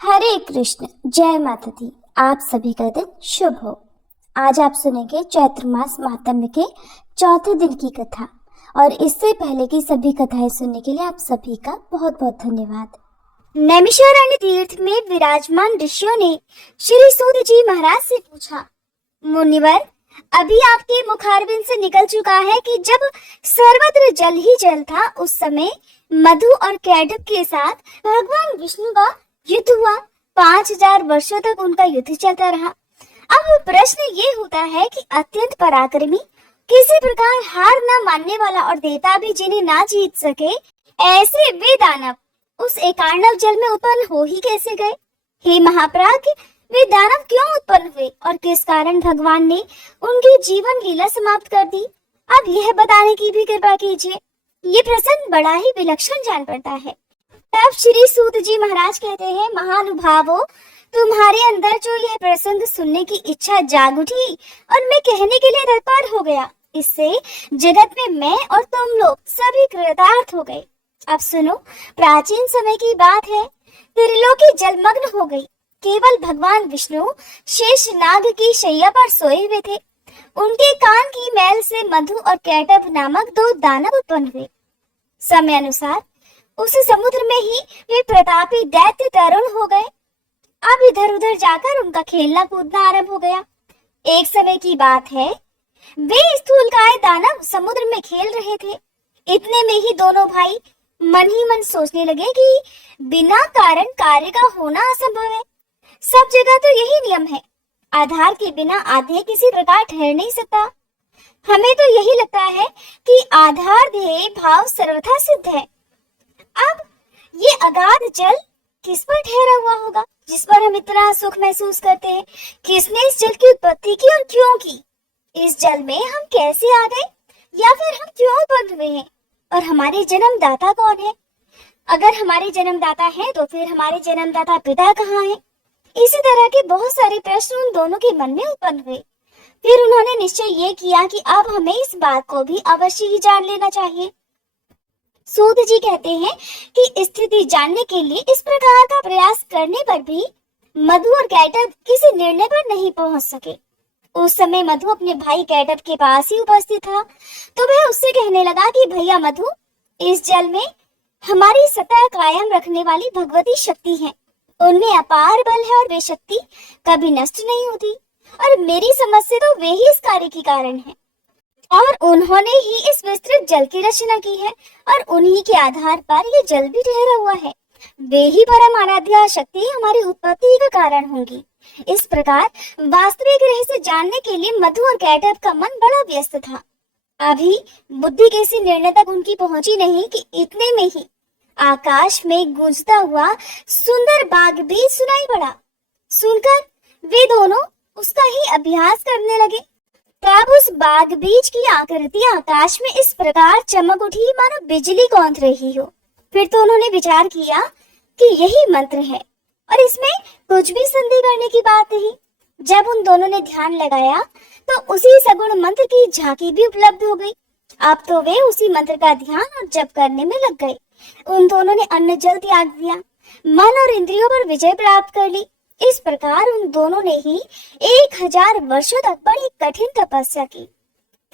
हरे कृष्ण, जय माता दी। आप सभी का दिन शुभ हो। आज आप सुनेंगे चैत्र मास महात्म्य के चौथे दिन की कथा। और इससे पहले की सभी कथाएं सुनने के लिए आप सभी का बहुत बहुत धन्यवाद। नैमिषारण्य तीर्थ में विराजमान ऋषियों ने श्री सूत जी महाराज से पूछा, मुनिवर, अभी आपके मुखारबिंद से निकल चुका है कि जब सर्वत्र जल ही जल था, उस समय मधु और कैटभ के साथ भगवान विष्णु का युद्ध हुआ। 5000 वर्षों तक उनका युद्ध चलता रहा। अब प्रश्न ये होता है कि अत्यंत पराक्रमी, किसी प्रकार हार न मानने वाला और देवता भी जिन्हें ना जीत सके, ऐसे वे दानव उस एकार्णव जल में उत्पन्न हो ही कैसे गए? हे महाप्राज्ञ, वे दानव क्यों उत्पन्न हुए और किस कारण भगवान ने उनकी जीवन लीला समाप्त कर दी? अब यह बताने की भी कृपा कीजिए। ये प्रसंग बड़ा ही विलक्षण जान पड़ता है। तब श्री सूत जी महाराज कहते हैं, महानुभावो, तुम्हारे अंदर जो यह प्रसंग सुनने की इच्छा जाग उठी और मैं कहने के लिए तत्पर हो गया। इससे जगत में मैं और तुम लोग सभी कृतार्थ हो गए। अब सुनो, प्राचीन समय की बात है। त्रिलोकी जलमग्न हो गई। केवल भगवान विष्णु शेष नाग की शैया पर सोए हुए थे। उनके कान की मैल से मधु और कैटभ नामक 2 दानव उत्पन्न हुए। समय अनुसार उस समुद्र में ही वे प्रतापी दैत्य तरुण हो गए। अब इधर उधर जाकर उनका खेलना कूदना आरंभ हो गया। एक समय की बात है, वे स्थूलकाय दानव समुद्र में खेल रहे थे। इतने में ही दोनों भाई मन ही मन सोचने लगे कि बिना कारण कार्य का होना असंभव है। सब जगह तो यही नियम है, आधार के बिना आधे किसी प्रकार ठहर नहीं सकता। हमें तो यही लगता है कि आधार ध्येय भाव सर्वथा सिद्ध है। अब ये अगाध जल किस पर ठहरा हुआ होगा जिस पर हम इतना सुख महसूस करते हैं? किसने इस जल की उत्पत्ति की और क्यों की? इस जल में हम कैसे आ गए, या फिर हम क्यों उत्पन्न हुए हैं? और हमारे जन्मदाता कौन है? अगर हमारे जन्मदाता हैं, तो फिर हमारे जन्मदाता पिता कहाँ हैं? इसी तरह के बहुत सारे प्रश्न उन दोनों के मन में उत्पन्न हुए। फिर उन्होंने निश्चय ये किया कि अब हमें इस बात को भी अवश्य ही जान लेना चाहिए। सूत जी कहते हैं कि स्थिति जानने के लिए इस प्रकार का प्रयास करने पर भी मधु और कैटभ किसी निर्णय पर नहीं पहुंच सके। उस समय मधु अपने भाई कैटभ के पास ही उपस्थित था, तो वह उससे कहने लगा कि भैया मधु, इस जल में हमारी सत्ता कायम रखने वाली भगवती शक्ति है। उनमें अपार बल है और वे शक्ति कभी नष्ट नहीं होती, और मेरी समझ से तो वे ही इस कार्य के कारण है, और उन्होंने ही इस विस्तृत जल की रचना की है, और उन्हीं के आधार पर ये जल भी ठहरा हुआ है। वे ही परम आराध्या शक्ति हमारी उत्पत्ति का कारण होंगी। इस प्रकार वास्तविक रहस्य जानने के लिए मधु और कैटभ का मन बड़ा व्यस्त था। अभी बुद्धि किसी निर्णय तक उनकी पहुंची नहीं कि इतने में ही आकाश में गूंजता हुआ सुंदर बाग भी सुनाई पड़ा। सुनकर वे दोनों उसका ही अभ्यास करने लगे। तब उस बाग बीज की आकृति आकाश में इस प्रकार चमक उठी मानो बिजली कौंध रही हो। फिर तो उन्होंने विचार किया कि यही मंत्र है और इसमें कुछ भी संदेह करने की बात नहीं। जब उन दोनों ने ध्यान लगाया तो उसी सगुण मंत्र की झांकी भी उपलब्ध हो गई। अब तो वे उसी मंत्र का ध्यान और जप करने में लग गए। उन दोनों ने अन्न जल त्याग दिया, मन और इंद्रियों पर विजय प्राप्त कर ली। इस प्रकार उन दोनों ने ही 1000 वर्षों तक बड़ी कठिन तपस्या की।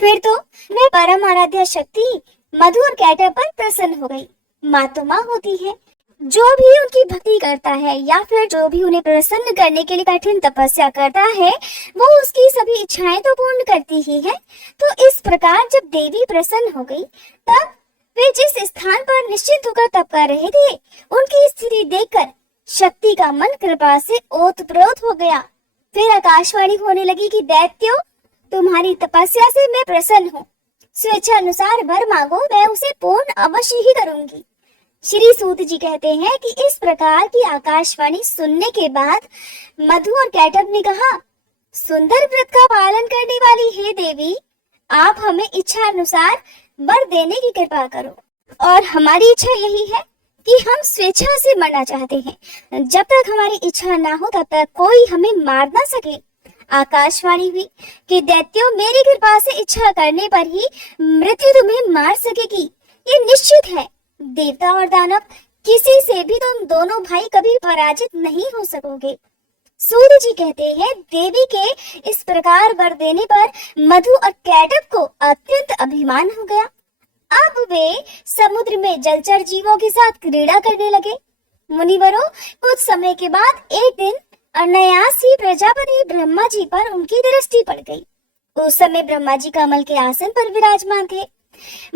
फिर तो वे परम आराध्या शक्ति मधु और कैटभ पर प्रसन्न हो गई। मातुमा होती है, जो भी उनकी भक्ति करता है या फिर जो भी उन्हें प्रसन्न करने के लिए कठिन तपस्या करता है, वो उसकी सभी इच्छाएं तो पूर्ण करती ही है। तो इस प्रकार जब देवी प्रसन्न हो गई, तब वे जिस स्थान पर निश्चित होकर तप कर रहे थे, उनकी स्थिति देखकर शक्ति का मन कृपा से ओतप्रोत हो गया। फिर आकाशवाणी होने लगी कि दैत्यों, तुम्हारी तपस्या से मैं प्रसन्न हूँ। स्वेच्छा अनुसार वर मांगो, मैं उसे पूर्ण अवश्य ही करूंगी। श्री सूत जी कहते हैं कि इस प्रकार की आकाशवाणी सुनने के बाद मधु और कैटभ ने कहा, सुंदर व्रत का पालन करने वाली हे देवी, आप हमें इच्छा अनुसार वर देने की कृपा करो। और हमारी इच्छा यही है कि हम स्वेच्छा से मरना चाहते हैं। जब तक हमारी इच्छा ना हो तब तक कोई हमें मार ना सके। आकाशवाणी हुई कि दैत्यों, मेरी कृपा से इच्छा करने पर ही मृत्यु तुम्हें मार सकेगी, ये निश्चित है। देवता और दानव किसी से भी तुम दोनों भाई कभी पराजित नहीं हो सकोगे। सूर्य जी कहते हैं, देवी के इस प्रकार वर देने पर मधु और कैटब को अत्यंत अभिमान हो गया। अब वे समुद्र में जलचर जीवों के साथ क्रीड़ा करने लगे। मुनिवरों, कुछ समय के बाद एक दिन अनायास ही प्रजापति ब्रह्मा जी पर उनकी दृष्टि पड़ गई। उस समय ब्रह्मा जी कमल के आसन पर विराजमान थे।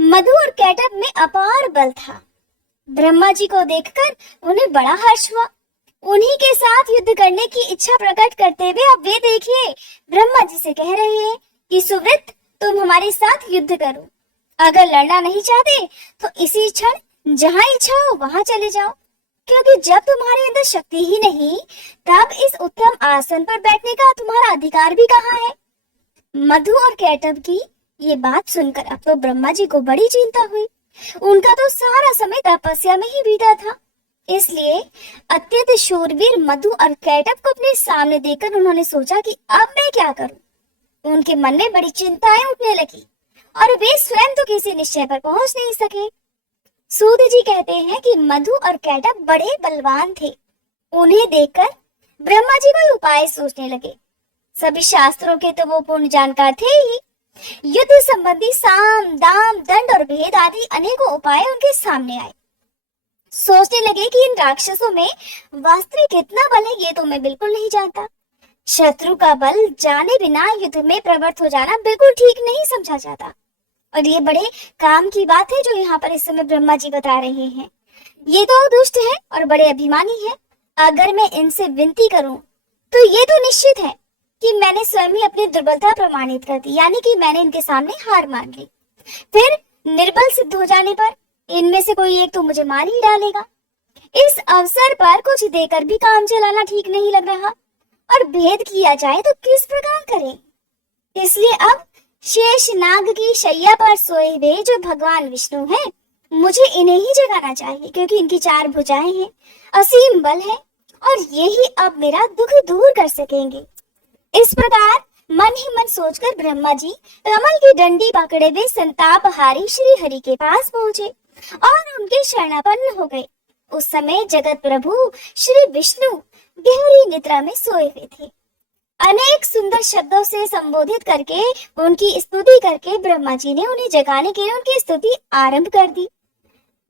मधु और कैटब में अपार बल था। ब्रह्मा जी को देखकर उन्हें बड़ा हर्ष हुआ। उन्हीं के साथ युद्ध करने की इच्छा प्रकट करते हुए अब वे देखिए ब्रह्मा जी से कह रहे हैं कि सुवृत, तुम हमारे साथ युद्ध करो। अगर लड़ना नहीं चाहते तो इसी क्षण जहां इच्छा हो वहां चले जाओ, क्योंकि जब तुम्हारे अंदर शक्ति ही नहीं, तब इस उत्तम आसन पर बैठने का तुम्हारा अधिकार भी कहाँ है। मधु और कैटब की ये बात सुनकर अब तो ब्रह्मा जी को बड़ी चिंता हुई। उनका तो सारा समय तपस्या में ही बीता था। इसलिए अत्यंत शूरवीर मधु और कैटब को अपने सामने देखकर उन्होंने सोचा कि अब मैं क्या करूं। उनके मन में बड़ी चिंताएं उठने लगी और वे स्वयं तो किसी निश्चय पर पहुंच नहीं सके। सूत जी कहते हैं कि मधु और कैटब बड़े बलवान थे। उन्हें देखकर ब्रह्मा जी कोई उपाय सोचने लगे। सभी शास्त्रों के तो वो पूर्ण जानकार थे ही। युद्ध संबंधी साम, दाम, दंड और भेद आदि अनेकों उपाय उनके सामने आए। सोचने लगे कि इन राक्षसों में वास्तविक कितना बल है ये तो मैं बिल्कुल नहीं जानता। शत्रु का बल जाने बिना युद्ध में प्रवृत्त हो जाना बिल्कुल ठीक नहीं समझा जाता। और ये बड़े काम की बात है जो यहाँ पर इस समय ब्रह्मा जी बता रहे हैं। ये तो दुष्ट है और बड़े अभिमानी है। अगर मैं इनसे विनती करूं तो ये तो निश्चित है कि मैंने स्वयं ही अपनी दुर्बलता प्रमाणित कर दी, यानी कि मैंने इनके सामने हार मान ली। फिर निर्बल सिद्ध हो जाने पर इनमें से कोई एक तो मुझे मार ही डालेगा। इस अवसर पर कुछ देकर भी काम चलाना ठीक नहीं लग रहा, और भेद किया जाए तो किस प्रकार करें। इसलिए अब शेष नाग की शैया पर सोए हुए जो भगवान विष्णु हैं, मुझे इन्हें ही जगाना चाहिए, क्योंकि इनकी 4 भुजाएं हैं, असीम बल है और यही अब मेरा दुख दूर कर सकेंगे। इस प्रकार मन ही मन सोचकर ब्रह्मा जी कमल की डंडी पकड़े हुए संतापहारी श्री हरि के पास पहुंचे और उनके शरणापन्न हो गए। उस समय जगत प्रभु श्री विष्णु गहरी निद्रा में सोए हुए थे। अनेक सुंदर शब्दों से संबोधित करके उनकी स्तुति करके ब्रह्मा जी ने उन्हें जगाने के लिए उनकी स्तुति आरंभ कर दी।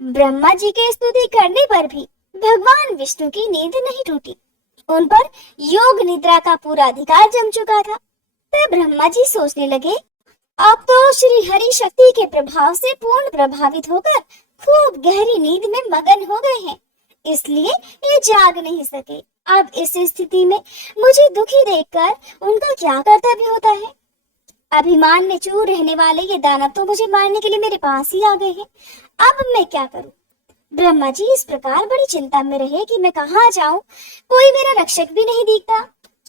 ब्रह्मा जी के स्तुति करने पर भी भगवान विष्णु की नींद नहीं टूटी। उन पर योग निद्रा का पूरा अधिकार जम चुका था। तब ब्रह्मा जी सोचने लगे, अब तो श्री हरि शक्ति के प्रभाव से पूर्ण प्रभावित होकर खूब गहरी नींद में मगन हो गए हैं, इसलिए ये जाग नहीं सके। अब इस स्थिति में मुझे दुखी देखकर उनका क्या कर्तव्य होता है। अभिमान में चूर रहने वाले ये दानव तो मुझे मारने के लिए मेरे पास ही आ गए हैं। अब मैं क्या करूं? ब्रह्मा जी इस प्रकार बड़ी चिंता में रहे कि मैं कहाँ जाऊं, कोई मेरा रक्षक भी नहीं दिखता।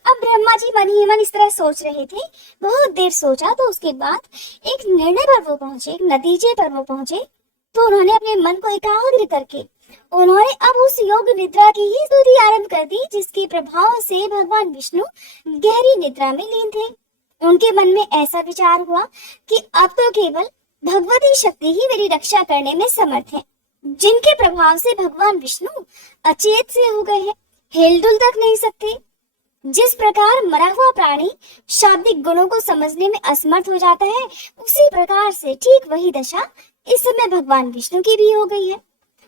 अब ब्रह्मा जी मन ही मन इस तरह सोच रहे थे। बहुत देर सोचा तो उसके बाद एक निर्णय पर वो पहुंचे, एक नतीजे पर वो पहुंचे। तो उन्होंने अपने मन को एकाग्र करके उन्होंने अब उस योग निद्रा की ही स्तुति आरंभ कर दी, जिसके प्रभाव से भगवान विष्णु गहरी निद्रा में लीन थे। उनके मन में ऐसा विचार हुआ कि अब तो केवल भगवती शक्ति ही मेरी रक्षा करने में समर्थ है, जिनके प्रभाव से भगवान विष्णु अचेत से हो गए हैं, हिलडुल तक नहीं सकते। जिस प्रकार मरा हुआ प्राणी शाब्दिक गुणों को समझने में असमर्थ हो जाता है, उसी प्रकार से ठीक वही दशा इस समय भगवान विष्णु की भी हो गई है।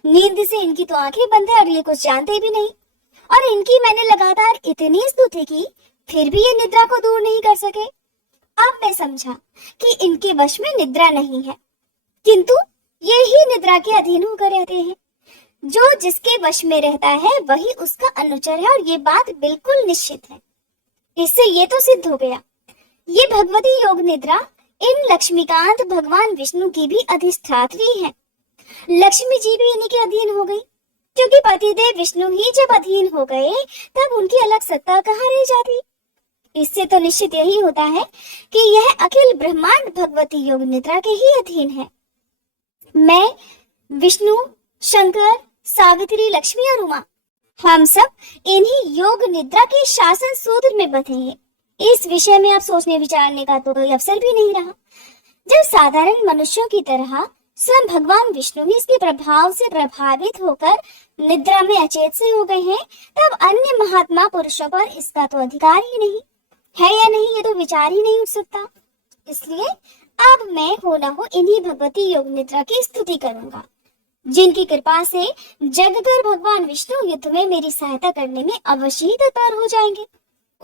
नींद से इनकी तो आंखें बंद है और ये कुछ जानते भी नहीं, और इनकी मैंने लगातार इतनी स्तुति की, फिर भी ये निद्रा को दूर नहीं कर सके। अब मैं समझा कि इनके वश में निद्रा नहीं है, किंतु ये ही निद्रा के अधीन होकर रहते हैं। जो जिसके वश में रहता है वही उसका अनुचर है, और ये बात बिल्कुल निश्चित है। इससे ये तो सिद्ध हो गया, ये भगवती योग निद्रा इन लक्ष्मीकांत भगवान विष्णु की भी अधिष्ठात्री है। लक्ष्मी जी भी इन्हीं के अधीन हो गई, क्योंकि पतिदेव विष्णु ही जब अधीन हो गए तब उनकी अलग सत्ता कहाँ रह जाती। इससे तो निश्चित यही होता है कि यह अखिल ब्रह्मांड भगवती योग निद्रा के ही अधीन है। मैं, विष्णु, शंकर, सावित्री, लक्ष्मी और उमा, हम सब इन्हीं योग निद्रा के शासन सूत्र में बंधे हैं। इस विषय में आप सोचने विचारने का तो कोई अवसर भी नहीं रहा। जब साधारण मनुष्यों की तरह स्वयं भगवान विष्णु भी इसके प्रभाव से प्रभावित होकर निद्रा में अचेत से हो गए हैं, तब अन्य महात्मा पुरुषों पर इसका तो अधिकार ही नहीं है या नहीं, ये तो विचार ही नहीं उठ सकता। इसलिए अब मैं हो न हो इन्हीं भगवती योग निद्रा की स्तुति करूंगा, जिनकी कृपा से जगकर भगवान विष्णु युद्ध में मेरी सहायता करने में अवश्य ही तत्पर हो जाएंगे।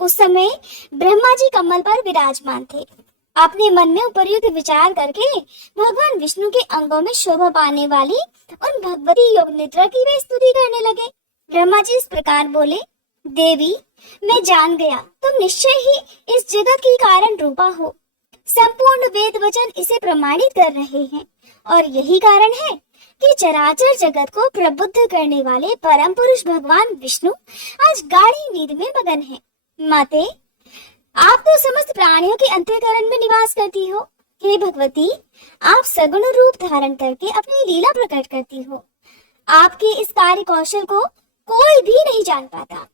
उस समय ब्रह्मा जी कमल पर विराजमान थे। अपने मन में उपर्युक्त विचार करके भगवान विष्णु के अंगों में शोभा पाने वाली उन भगवती योग निद्रा की वे स्तुति करने लगे। ब्रह्मा जी इस प्रकार बोले, देवी, मैं जान गया तुम निश्चय ही इस जगत की कारण रूपा हो। संपूर्ण वेद वचन इसे प्रमाणित कर रहे हैं और यही कारण है कि चराचर जगत को प्रबुद्ध करने वाले परम पुरुष भगवान विष्णु आज गाढ़ी नींद में मगन है। माते, आप तो समस्त प्राणियों के अंतःकरण में निवास करती हो। हे भगवती, आप सगुण रूप धारण करके अपनी लीला प्रकट करती हो। आपके इस कार्य कौशल को कोई भी नहीं जान पाता।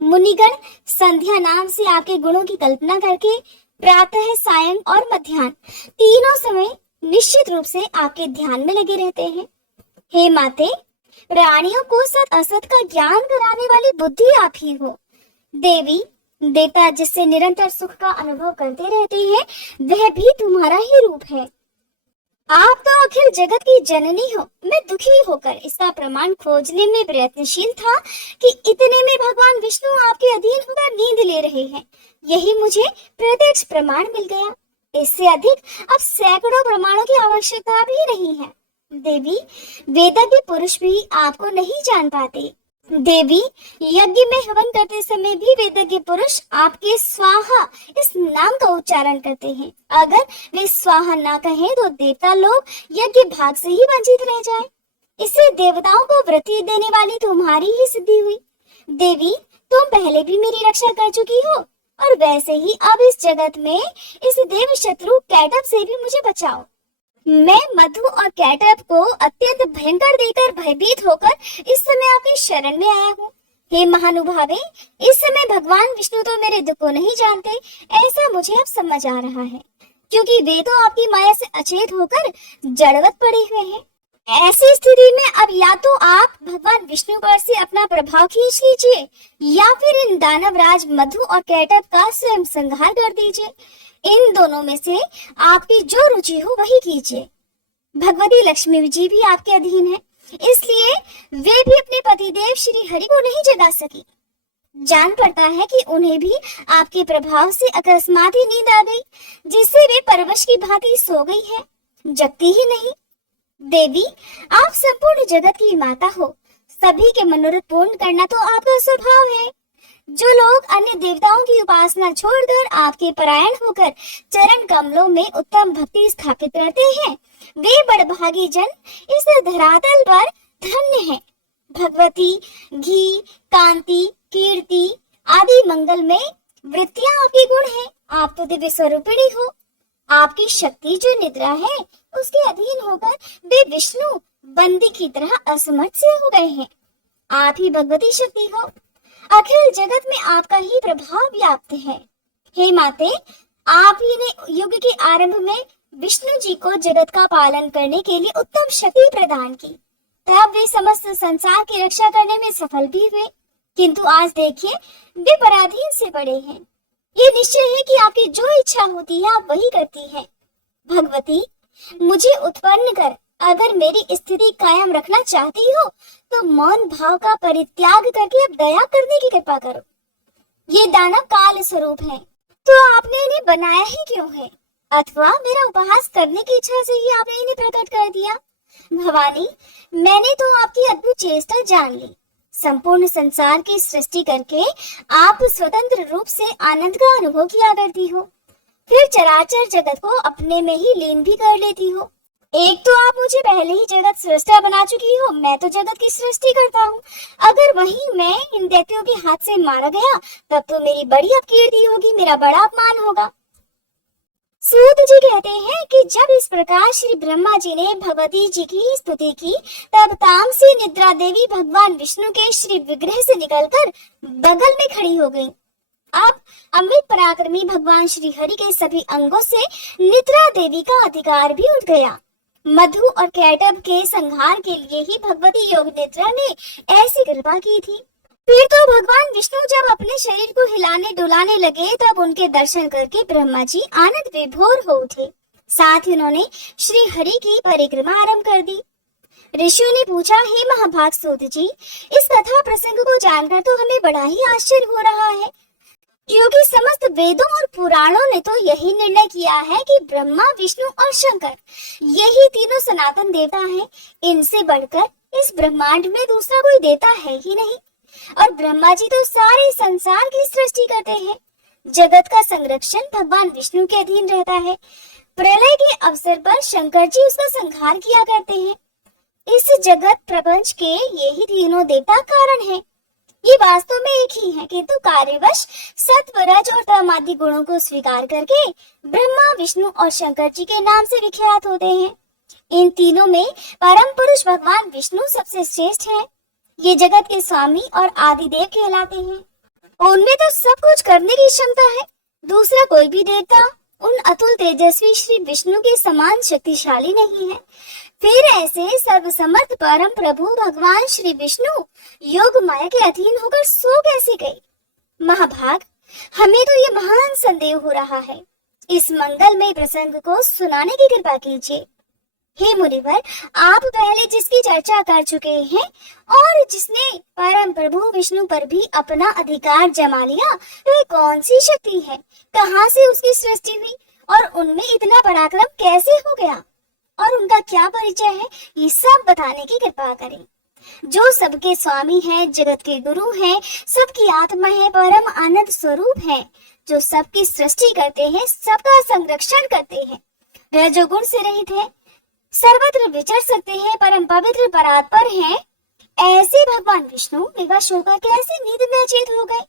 मुनिगण संध्या नाम से आपके गुणों की कल्पना करके प्रातः, सायं और मध्याह्न तीनों समय निश्चित रूप से आपके ध्यान में लगे रहते हैं। हे माते, प्राणियों को सत असत का ज्ञान कराने वाली बुद्धि आप ही हो। देवी, देवता जिससे निरंतर सुख का अनुभव करते रहते हैं, वह भी तुम्हारा ही रूप है। आप तो अखिल जगत की जननी हो। मैं दुखी होकर इसका प्रमाण खोजने में प्रयत्नशील था कि इतने में भगवान विष्णु आपके अधीन होकर नींद ले रहे हैं। यही मुझे प्रत्यक्ष प्रमाण मिल गया। इससे अधिक अब सैकड़ों प्रमाणों की आवश्यकता भी नहीं है। देवी, वेदज्ञ पुरुष भी आपको नहीं जान पाते। देवी, यज्ञ में हवन करते समय भी वेदज्ञ पुरुष आपके स्वाहा इस नाम का उच्चारण करते हैं। अगर वे स्वाहा ना कहें तो देवता लोग यज्ञ भाग से ही वंचित रह जाएं। इससे देवताओं को वृत्ति देने वाली तुम्हारी ही सिद्धि हुई। देवी, तुम पहले भी मेरी रक्षा कर चुकी हो और वैसे ही अब इस जगत में इस देव शत्रु कैटअप से भी मुझे बचाओ। मैं मधु और कैटअप को अत्यंत भयंकर देकर भयभीत होकर इस समय आपकी शरण में आया हूँ। हे महानुभावे, इस समय भगवान विष्णु तो मेरे दुख को नहीं जानते, ऐसा मुझे अब समझ आ रहा है, क्योंकि वे तो आपकी माया से अचेत होकर जड़वत पड़े हुए हैं। ऐसी स्थिति में अब या तो आप भगवान विष्णु पर से अपना प्रभाव खींच लीजिए या फिर इन दानवराज मधु और कैटअप का स्वयं संहार कर दीजिए। इन दोनों में से आपकी जो रुचि हो वही कीजिए। भगवती लक्ष्मी जी भी आपके अधीन है, इसलिए वे भी अपने पतिदेव श्री हरि को नहीं जगा सकी। जान पड़ता है कि उन्हें भी आपके प्रभाव से अकस्मात ही नींद आ गई, जिससे वे परवश की भांति सो गई है, जगती ही नहीं। देवी, आप संपूर्ण जगत की माता हो। सभी के मनोरथ पूर्ण करना तो आपका स्वभाव है। जो लोग अन्य देवताओं की उपासना छोड़कर आपके परायण होकर चरण कमलों में उत्तम भक्ति स्थापित करते हैं, वे बड़भागी जन इस धरातल पर धन्य हैं। भगवती, घी, कांति, कीर्ति आदि मंगल में वृत्तियां आपके गुण हैं। आप तो दिव्य स्वरूपिणी हो। आपकी शक्ति जो निद्रा है, उसके अधीन होकर वे विष्णु बंदी की तरह असमर्थ से हो गए हैं। आप ही भगवती शक्ति हो। अखिल जगत में आपका ही प्रभाव व्याप्त है। हे माते, आप ही ने युग के आरंभ में विष्णु जी को जगत का पालन करने के लिए उत्तम शक्ति प्रदान की, तब वे समस्त संसार की रक्षा करने में सफल भी हुए। किंतु आज देखिए, वे पराधीन से पड़े हैं। ये निश्चय है कि आपकी जो इच्छा होती है आप वही करती हैं। भगवती, मुझे उत्पन्न कर अगर मेरी स्थिति कायम रखना चाहती हो तो मौन भाव का परित्याग करके अब दया करने की कृपा करो। ये दानव काल स्वरूप है, तो आपने इन्हें बनाया ही क्यों है? अथवा मेरा उपहास करने की इच्छा से ही आपने इन्हें प्रकट कर दिया? भवानी, मैंने तो आपकी अद्भुत चेष्टा जान ली। संपूर्ण संसार की सृष्टि करके आप स्वतंत्र रूप से आनंद का अनुभव किया करती हो, फिर चराचर जगत को अपने में ही लीन भी कर लेती हो। एक तो आप मुझे पहले ही जगत सृष्टा बना चुकी हो, मैं तो जगत की सृष्टि करता हूँ। अगर वहीं मैं इन दैत्यों के हाथ से मारा गया तब तो मेरी बड़ी अपकीर्ति होगी, मेरा बड़ा अपमान होगा। सूत जी कहते हैं कि जब इस प्रकार श्री ब्रह्मा जी ने भगवती जी की स्तुति की, तब तामसी निद्रा देवी भगवान विष्णु के श्री विग्रह से निकलकर बगल में खड़ी हो गई। अब अमृत पराक्रमी भगवान श्री हरि के सभी अंगों से निद्रा देवी का अधिकार भी उठ गया। मधु और कैटब के संहार के लिए ही भगवती योगनिद्रा ने ऐसी कृपा की थी। फिर तो भगवान विष्णु जब अपने शरीर को हिलाने डुलाने लगे तब उनके दर्शन करके ब्रह्मा जी आनंद विभोर हो उठे। साथ ही उन्होंने श्री हरि की परिक्रमा आरंभ कर दी। ऋषियों ने पूछा, हे महाभाग सूत जी, इस कथा प्रसंग को जानकर तो हमें बड़ा ही आश्चर्य हो रहा है, क्योंकि समस्त वेदों और पुराणों ने तो यही निर्णय किया है कि ब्रह्मा, विष्णु और शंकर यही तीनों सनातन देवता हैं। इनसे बढ़कर इस ब्रह्मांड में दूसरा कोई देवता है ही नहीं। और ब्रह्मा जी तो सारे संसार की सृष्टि करते हैं। जगत का संरक्षण भगवान विष्णु के अधीन रहता है। प्रलय के अवसर पर शंकर जी उसका संहार किया करते हैं। इस जगत प्रपंच के यही तीनों देवता कारण हैं। ये वास्तव में एक ही है, किंतु कार्यवश सत्व, रज और तम आदि गुणों को स्वीकार करके ब्रह्मा, विष्णु और शंकर जी के नाम से विख्यात होते हैं। इन तीनों में परम पुरुष भगवान विष्णु सबसे श्रेष्ठ है। ये जगत के स्वामी और आदिदेव कहलाते हैं। उनमें तो सब कुछ करने की क्षमता है। दूसरा कोई भी देवता उन अतुल तेजस्वी श्री विष्णु के समान शक्तिशाली नहीं है। फिर ऐसे सर्वसमर्थ परम प्रभु भगवान श्री विष्णु योग माया के अधीन होकर सो कैसे गए? महाभाग, हमें तो ये महान संदेह हो रहा है। इस मंगलमय प्रसंग को सुनाने की कृपा कीजिए। हे मुनिवर, आप पहले जिसकी चर्चा कर चुके हैं और जिसने परम प्रभु विष्णु पर भी अपना अधिकार जमा लिया, वह कौन सी शक्ति है? कहाँ से उसकी सृष्टि हुई और उनमें इतना पराक्रम कैसे हो गया और उनका क्या परिचय है? ये सब बताने की कृपा करें। जो सबके स्वामी हैं, जगत के गुरु हैं, सबकी आत्मा है, परम आनंद स्वरूप है, जो सबकी सृष्टि करते हैं, सबका संरक्षण करते हैं, रजोगुण से रहित है, सर्वत्र विचर सकते हैं, परम पवित्र परात्पर हैं, ऐसे भगवान विष्णु विवश होकर कैसे नींद में अचेत हो गए?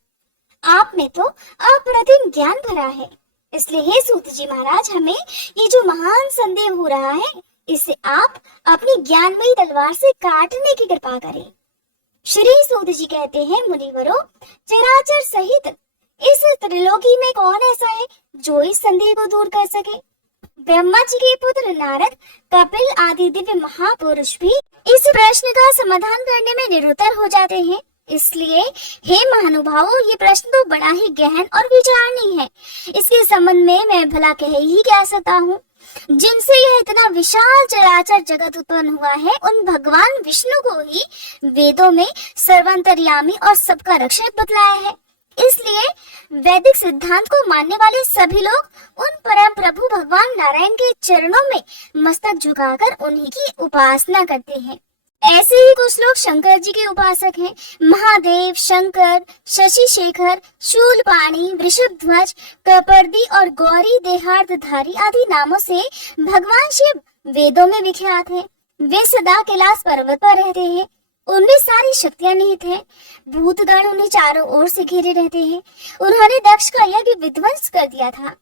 आप में तो अप्रतिम ज्ञान भरा है। इसलिए हे सूत जी महाराज, हमें ये जो महान संदेह हो रहा है, इसे आप अपनी ज्ञानमयी तलवार से काटने की कृपा करें। श्री सूत जी कहते हैं, मुनिवरों, चराचर सहित इस त्रिलोकी में कौन ऐसा है जो इस संदेह को दूर कर सके? ब्रह्मा जी के पुत्र नारद, कपिल आदि दिव्य महापुरुष भी इस प्रश्न का समाधान करने में निरुत्तर हो जाते हैं। इसलिए हे महानुभावों, ये प्रश्न तो बड़ा ही गहन और विचारणीय है। इसके संबंध में मैं भला कह ही क्या सकता हूँ? जिनसे यह इतना विशाल चराचर जगत उत्पन्न हुआ है, उन भगवान विष्णु को ही वेदों में सर्वांतर्यामी और सबका रक्षक बतलाया है। इसलिए वैदिक सिद्धांत को मानने वाले सभी लोग उन परम प्रभु भगवान नारायण के चरणों में मस्तक झुकाकर उन्हीं की उपासना करते हैं। ऐसे ही कुछ लोग शंकर जी के उपासक हैं। महादेव, शंकर, शशि शेखर, शूलपाणी, वृषभध्वज, कपर्दी और गौरी देहार्धधारी आदि नामों से भगवान शिव वेदों में विख्यात हैं। वे सदा कैलाश पर्वत पर रहते हैं। उनमें सारी शक्तियां निहित हैं। भूतगण उन्हें चारों ओर से घेरे रहते हैं। उन्होंने दक्ष का यज्ञ विध्वंस कर दिया था।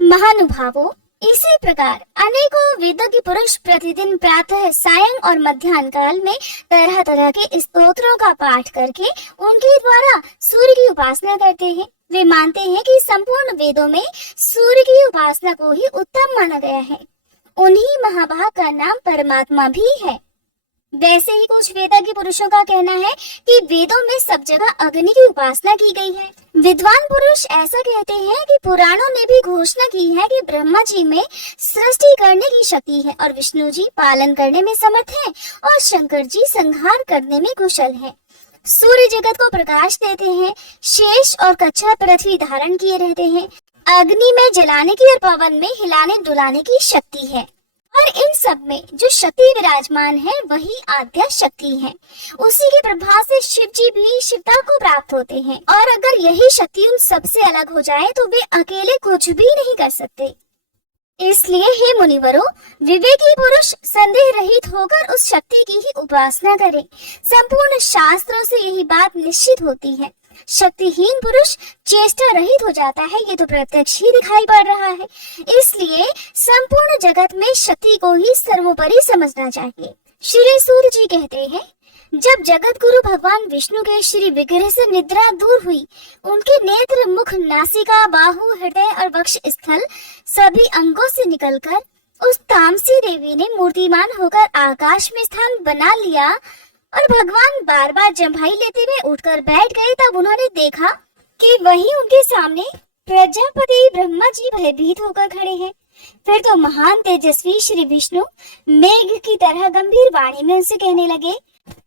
महानुभावों, इसी प्रकार अनेकों वेदज्ञ पुरुष प्रतिदिन प्रातः, सायं और मध्याह्न काल में तरह तरह के स्तोत्रों का पाठ करके उनके द्वारा सूर्य की उपासना करते हैं। वे मानते हैं कि संपूर्ण वेदों में सूर्य की उपासना को ही उत्तम माना गया है। उन्हीं महाभाग का नाम परमात्मा भी है। वैसे ही कुछ वेदज्ञ पुरुषों का कहना है कि वेदों में सब जगह अग्नि की उपासना की गई है। विद्वान पुरुष ऐसा कहते हैं कि पुराणों ने भी घोषणा की है कि ब्रह्मा जी में सृष्टि करने की शक्ति है और विष्णु जी पालन करने में समर्थ हैं और शंकर जी संहार करने में कुशल हैं। सूर्य जगत को प्रकाश देते हैं। शेष और कच्छा पृथ्वी धारण किए रहते हैं। अग्नि में जलाने की और पवन में हिलाने डुलाने की शक्ति है। और इन सब में जो शक्ति विराजमान है वही आद्या शक्ति है। उसी के प्रभाव से शिव जी भी शिवता को प्राप्त होते हैं। और अगर यही शक्ति उन सबसे अलग हो जाए तो वे अकेले कुछ भी नहीं कर सकते। इसलिए हे मुनिवरों, विवेकी पुरुष संदेह रहित होकर उस शक्ति की ही उपासना करें। संपूर्ण शास्त्रों से यही बात निश्चित होती है। शक्तिहीन पुरुष चेष्टा रहित हो जाता है, ये तो प्रत्यक्ष ही दिखाई पड़ रहा है। इसलिए संपूर्ण जगत में शक्ति को ही सर्वोपरि समझना चाहिए। श्री सूर्य जी कहते हैं, जब जगत गुरु भगवान विष्णु के श्री विग्रह से निद्रा दूर हुई, उनके नेत्र, मुख, नासिका, बाहु, हृदय और वक्ष स्थल सभी अंगों से निकलकर उस तामसी देवी ने मूर्तिमान होकर आकाश में स्थान बना लिया और भगवान बार बार जम्हाई लेते हुए उठकर बैठ गए। तब उन्होंने देखा कि वहीं उनके सामने प्रजापति ब्रह्मा जी भयभीत होकर खड़े हैं। फिर तो महान तेजस्वी श्री विष्णु मेघ की तरह गंभीर वाणी में उनसे कहने लगे,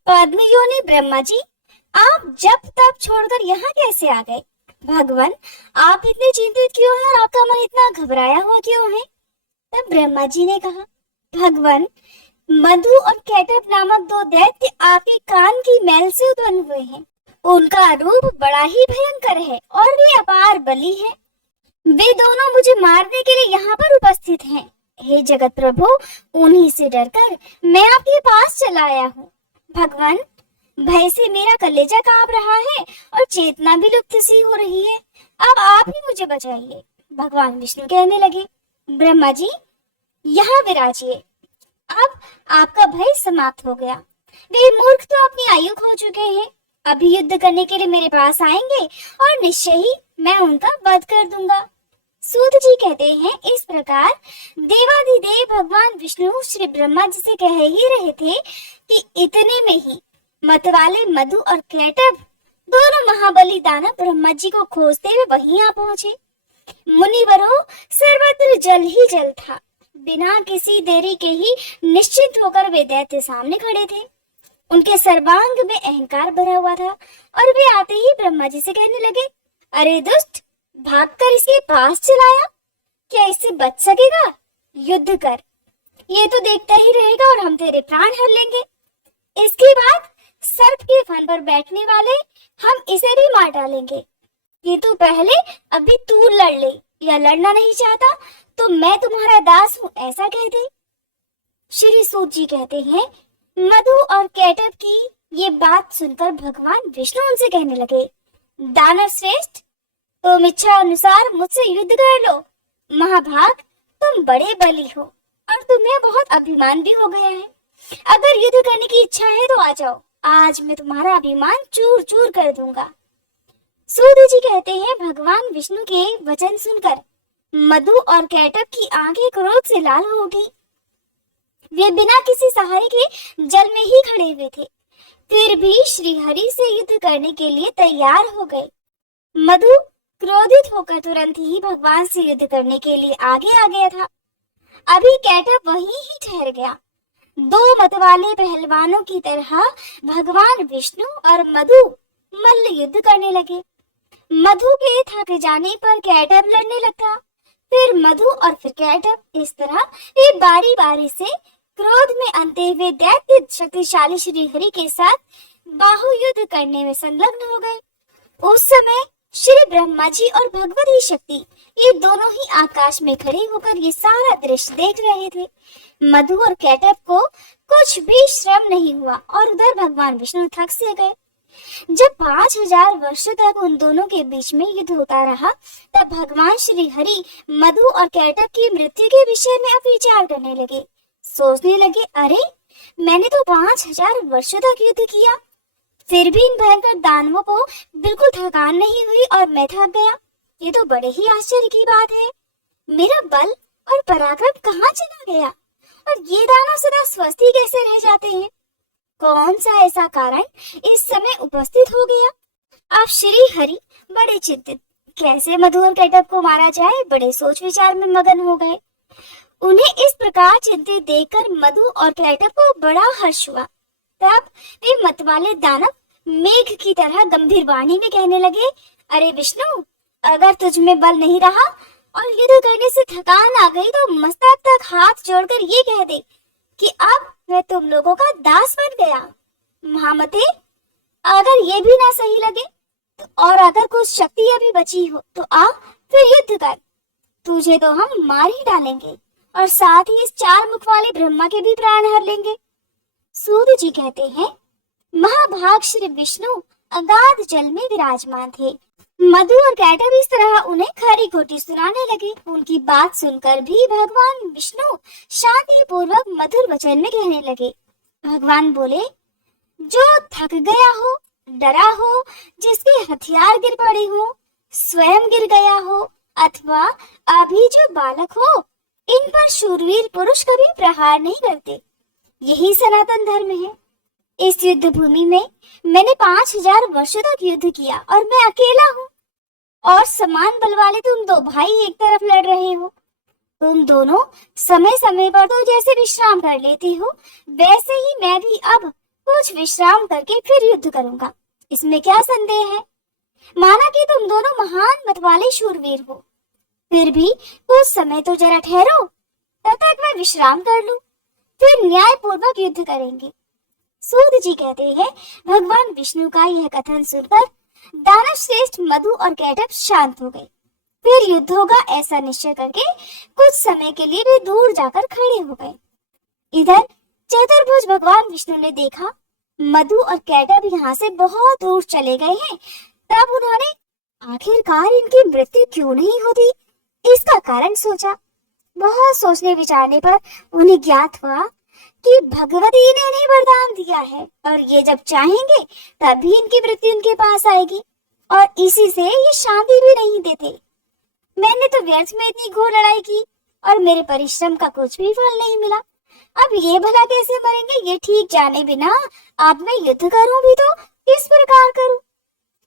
पद्मयोनि ब्रह्मा जी, आप जब तब छोड़कर यहाँ कैसे आ गए? भगवान, आप इतने चिंतित क्यों हैं और आपका मन इतना घबराया हुआ क्यों है? तब ब्रह्मा जी ने कहा, भगवान, मधु और कैटभ नामक दो दैत्य आपके कान की मैल से उत्पन्न हुए हैं। उनका रूप बड़ा ही भयंकर है और वे अपार बली है। वे दोनों मुझे मारने के लिए यहाँ पर उपस्थित हैं। हे जगत प्रभु, उन्हीं से डरकर मैं आपके पास चला आया हूँ। भगवान, भय से मेरा कलेजा कांप रहा है और चेतना भी लुप्त सी हो रही है। अब आप ही मुझे बचाइए। भगवान विष्णु कहने लगे, ब्रह्मा जी, यहाँ विराजिए। अब आपका भय समाप्त हो गया। वे मूर्ख तो अपनी आयु खो चुके हैं। अभी युद्ध करने के लिए मेरे पास आएंगे और निश्चय ही मैं उनका वध कर दूंगा। सूत जी कहते हैं, इस प्रकार देवाधिदेव भगवान विष्णु श्री ब्रह्मा जी से कह ही रहे थे कि इतने में ही मतवाले मधु और कैटभ दोनों महाबली दानव ब्रह्मा जी को खोजते हुए वहीं आ पहुंचे। मुनिवरों, सर्वत्र जल ही जल था। बिना किसी देरी के ही निश्चित होकर वे दैत्य सामने खड़े थे। उनके सर्वांग में अहंकार भरा हुआ था और वे आते ही ब्रह्मा जी से कहने लगे, अरे दुष्ट, भागकर इसके पास चलाया, क्या इससे बच सकेगा? युद्ध कर, ये तो देखता ही रहेगा और हम तेरे प्राण हर लेंगे। इसके बाद सर्प के फन पर बैठने वाले हम इसे भी मार डालेंगे। ये तो पहले अभी तू लड़ ले, या लड़ना नहीं चाहता तो मैं तुम्हारा दास हूँ, ऐसा कह दे। श्री सूत जी कहते हैं, मधु और कैटभ की ये बात सुनकर भगवान विष्णु उनसे कहने लगे, दानव श्रेष्ठ, तुम इच्छा अनुसार मुझसे युद्ध कर लो। महाभाग, तुम बड़े बली हो और तुम्हें बहुत अभिमान भी हो गया है। अगर युद्ध करने की इच्छा है तो आ जाओ, आज मैं तुम्हारा अभिमान चूर चूर कर दूंगा। सूत जी कहते हैं, भगवान विष्णु के वचन सुनकर मधु और कैटभ की आंखें क्रोध से लाल हो उठी। वे बिना किसी सहारे के जल में ही खड़े हुए थे, फिर भी श्री हरि से युद्ध करने के लिए तैयार हो गए। मधु क्रोधित होकर तुरंत ही भगवान से युद्ध करने के लिए आगे आ गया था। अभी कैटभ वहीं ही ठहर गया। दो मतवाले पहलवानों की तरह भगवान विष्णु और मधु मल्ल युद्ध करने लगे। मधु के थक जाने पर कैटभ लड़ने लगा, फिर मधु और फिर कैटभ, इस तरह वे बारी बारी से क्रोध में अंते हुए दैत्य शक्तिशाली श्री हरि के साथ बाहुयुद्ध करने में संलग्न हो गए। उस समय श्री ब्रह्मा जी और भगवती शक्ति ये दोनों ही आकाश में खड़े होकर ये सारा दृश्य देख रहे थे। मधु और कैटभ को कुछ भी श्रम नहीं हुआ और उधर भगवान विष्णु थक से गए। जब 5000 वर्षों तक उन दोनों के बीच में युद्ध होता रहा, तब भगवान श्री हरि मधु और कैटभ की मृत्यु के विषय में अब विचार करने लगे। सोचने लगे, अरे मैंने तो 5000 वर्षों तक युद्ध किया, फिर भी इन भयंकर दानवों को बिल्कुल थकान नहीं हुई और मैं थक गया। ये तो बड़े ही आश्चर्य की बात है। मेरा बल और पराक्रम कहाँ चला गया और ये दानव सदा स्वस्थ ही कैसे रह जाते हैं? कौन सा ऐसा कारण इस समय उपस्थित हो गया? आप श्री हरि बड़े चिंतित, कैसे मधु और कैटभ को मारा जाए, बड़े सोच विचार में मगन हो गए। उन्हें इस प्रकार चिंतित देखकर मधु और कैटभ को बड़ा हर्ष हुआ। तब वे मतवाले दानव मेघ की तरह गंभीर वाणी में कहने लगे, अरे विष्णु, अगर तुझ में बल नहीं रहा और युद्ध करने से थकान आ गई तो मस्तक तक हाथ जोड़कर ये कह दे कि अब मैं तुम लोगों का दास बन गया। महामते, अगर ये भी ना सही लगे तो और अगर कुछ शक्ति अभी बची हो तो आ फिर युद्ध कर। तुझे तो हम मार ही डालेंगे और साथ ही इस 4 मुख वाले ब्रह्मा के भी प्राण हर लेंगे। सूत जी कहते हैं, महाभाग श्री विष्णु अगाध जल में विराजमान थे। मधु और कैटभ इस तरह उन्हें खरी खोटी सुनाने लगे। उनकी बात सुनकर भी भगवान विष्णु शांति पूर्वक मधुर वचन में कहने लगे। भगवान बोले, जो थक गया हो, डरा हो, जिसके हथियार गिर पड़े हो, स्वयं गिर गया हो, अथवा अभी जो बालक हो इन पर शूरवीर पुरुष कभी प्रहार नहीं करते। यही सनातन धर्म है। इस युद्ध भूमि में मैंने 5000 वर्षों तक युद्ध किया और मैं अकेला हूँ, और समान बल वाले तुम दो भाई एक तरफ लड़ रहे हो। तुम दोनों समय समय पर तो जैसे विश्राम कर लेते हो, वैसे ही मैं भी अब कुछ विश्राम करके फिर युद्ध करूंगा। इसमें क्या संदेह है? माना कि तुम दोनों महान मत वाले शूरवीर हो, फिर भी कुछ समय तो जरा ठहरो, तब तक मैं विश्राम कर लूं, फिर न्यायपूर्वक युद्ध करेंगे। सूत जी कहते हैं, भगवान विष्णु का यह कथन सुनकर दानव श्रेष्ठ मधु और कैटभ शांत हो गए। फिर युद्ध होगा ऐसा निश्चय करके कुछ समय के लिए वे दूर जाकर खड़े हो गए। इधर चतुर्भुज भगवान विष्णु ने देखा मधु और कैटभ यहाँ से बहुत दूर चले गए हैं। तब उन्होंने आखिरकार इनकी मृत्यु क्यों नहीं होती, इसका कारण सोचा। बहुत सोचने विचारने पर उन्हें ज्ञात हुआ कि भगवती ने इन्हें वरदान दिया है और ये जब चाहेंगे तभी इनकी मृत्यु इनके पास आएगी, और इसी से ये शांति भी नहीं देते। मैंने तो व्यर्थ में इतनी घोर लड़ाई की और मेरे परिश्रम का कुछ भी फल नहीं मिला। अब ये भला कैसे मरेंगे, ये ठीक जाने बिना अब मैं युद्ध करूं भी तो किस प्रकार करूं?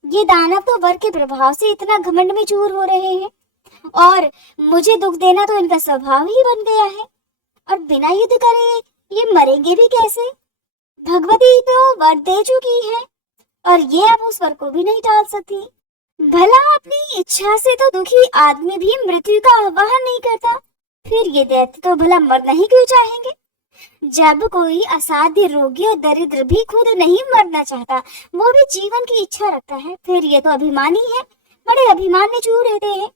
ये दानव तो वर के प्रभाव से इतना घमंड में चूर हो रहे हैं, और मुझे दुख देना तो इनका स्वभाव ही बन गया है, और बिना युद्ध करे ये मरेंगे भी कैसे? भगवती तो वर दे चुकी है और ये अब उस वर को भी नहीं टाल सकती। भला अपनी इच्छा से तो दुखी आदमी भी मृत्यु का आह्वान नहीं करता, फिर ये दैत्य तो भला मरना ही क्यों चाहेंगे? जब कोई असाध्य रोगी और दरिद्र भी खुद नहीं मरना चाहता, वो भी जीवन की इच्छा रखता है, फिर ये तो अभिमानी है, बड़े अभिमान में चूर रहते हैं।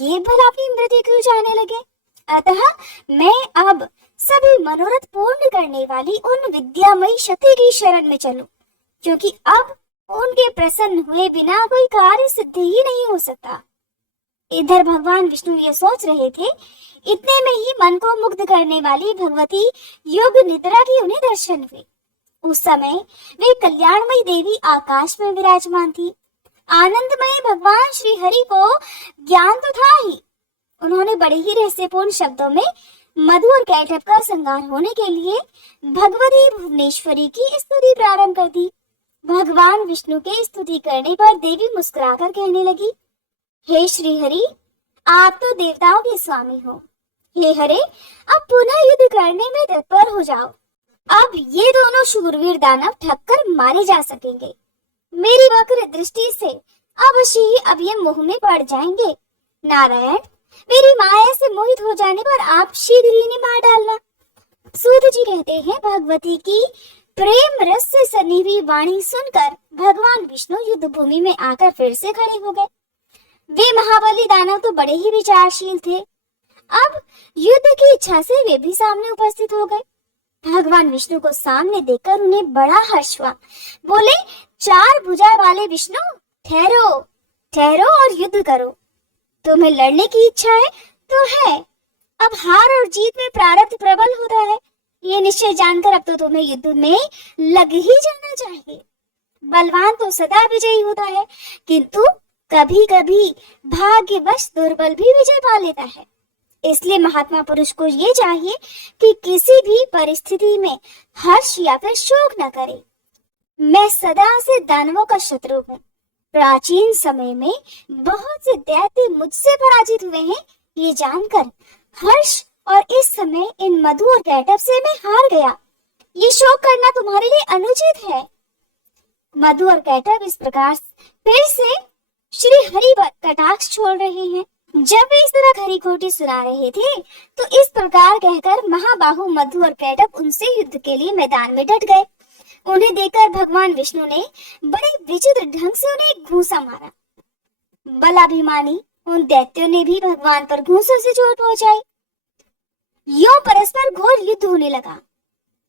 ये भला अपनी मृत्यु क्यों चाहने लगे? अतः मैं अब सभी मनोरथ पूर्ण करने वाली उन विद्यामयी शक्ति की शरण में चलूं, क्योंकि अब उनके प्रसन्न हुए बिना कोई कार्य सिद्ध ही नहीं हो सकता। इधर भगवान विष्णु ये सोच रहे थे, इतने में ही मन को मुग्ध करने वाली भगवती योग निद्रा की उन्हें दर्शन हुए। उस समय वे कल्याणमयी देवी आकाश में विराजमान थी। आनंदमय भगवान श्री हरि को ज्ञान तो था ही। उन्होंने बड़े ही रहस्यपूर्ण शब्दों में मधु और कैटभ का संहार होने के लिए भगवती भुवनेश्वरी की स्तुति प्रारंभ कर दी। भगवान विष्णु के स्तुति करने पर देवी मुस्कुराकर कहने लगी, हे श्री हरि, आप तो देवताओं के स्वामी हो। हे हरे, अब पुनः युद्ध करने में तत्पर हो जाओ। अब ये दोनों शूरवीर दानव ठक्कर मारे जा सकेंगे। मेरी वक्र दृष्टि से अवश्य ही अब ये मोह में पड़ जाएंगे। नारायण, मेरी माया से मोहित हो जाने पर आप शीघ्र ही मार डालना। सूत जी कहते हैं, भगवती की प्रेम रस से सनी हुई वाणी सुनकर भगवान विष्णु युद्ध भूमि में आकर फिर से खड़े हो गए। वे महाबली दानव तो बड़े ही विचारशील थे। अब युद्ध की इच्छा से वे भी सामने उपस्थित हो गए। भगवान विष्णु को सामने देखकर उन्हें बड़ा हर्ष हुआ। बोले, चार भुजा वाले विष्णु, ठहरो ठहरो और युद्ध करो। तुम्हें लड़ने की इच्छा है तो है, अब हार और जीत में प्रारब्ध प्रबल होता है, ये निश्चय जानकर अब तो तुम्हें युद्ध में लग ही जाना चाहिए। बलवान तो सदा विजयी होता है, किंतु कभी कभी भाग्यवश दुर्बल भी विजय पा लेता है। इसलिए महात्मा पुरुष को ये चाहिए कि किसी भी परिस्थिति में हर्ष या फिर शोक न करे। मैं सदा से दानवों का शत्रु हूँ। प्राचीन समय में बहुत से दैत्य मुझसे पराजित हुए हैं, ये जानकर हर्ष, और इस समय इन मधु और कैटभ से मैं हार गया। ये शोक करना तुम्हारे लिए अनुचित है। मधु और कैटभ इस प्रकार फिर से श्री हरि पर कटाक्ष छोड़ रहे हैं। जब वे इस तरह खरी खोटी सुना रहे थे, तो इस प्रकार कहकर महाबाहु मधु और कैटभ उनसे युद्ध के लिए मैदान में डट गए। उन्हें देखकर भगवान विष्णु ने बड़े विचित्र ढंग से उन्हें एक घूंसा मारा। बलाभिमानी उन दैत्यों ने भी भगवान पर घूंसों से चोट पहुंचाई। यूं परस्पर घोर युद्ध होने लगा।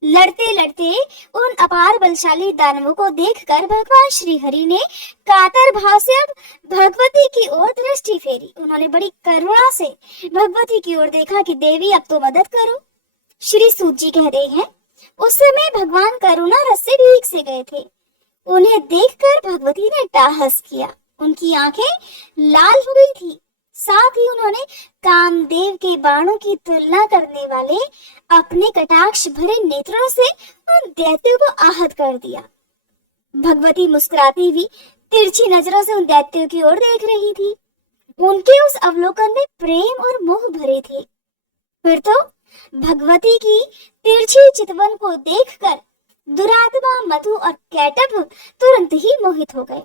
लड़ते लड़ते उन अपार बलशाली दानवों को देखकर भगवान श्री हरि ने कातर भाव से अब भगवती की ओर दृष्टि फेरी। उन्होंने बड़ी करुणा से भगवती की ओर देखा कि देवी अब तो मदद करो। श्री सूत जी कहते हैं, उस समय भगवान करुणा रस से भीग से गए थे। उन्हें देखकर भगवती ने टाहस किया। उनकी आंखें लाल हो गई थी, साथ ही उन्होंने कामदेव के बाणों की तुलना करने वाले अपने कटाक्ष भरे नेत्रों से उन दैत्यों को आहत कर दिया। भगवती मुस्कुराती हुई तिरछी नजरों से उन दैत्यों की ओर देख रही थी। उनके उस अवलोकन में प्रेम और मोह भरे थे। फिर तो भगवती की तिरछी चितवन को देखकर दुरात्मा मधु और कैटभ तुरंत ही मोहित हो गए।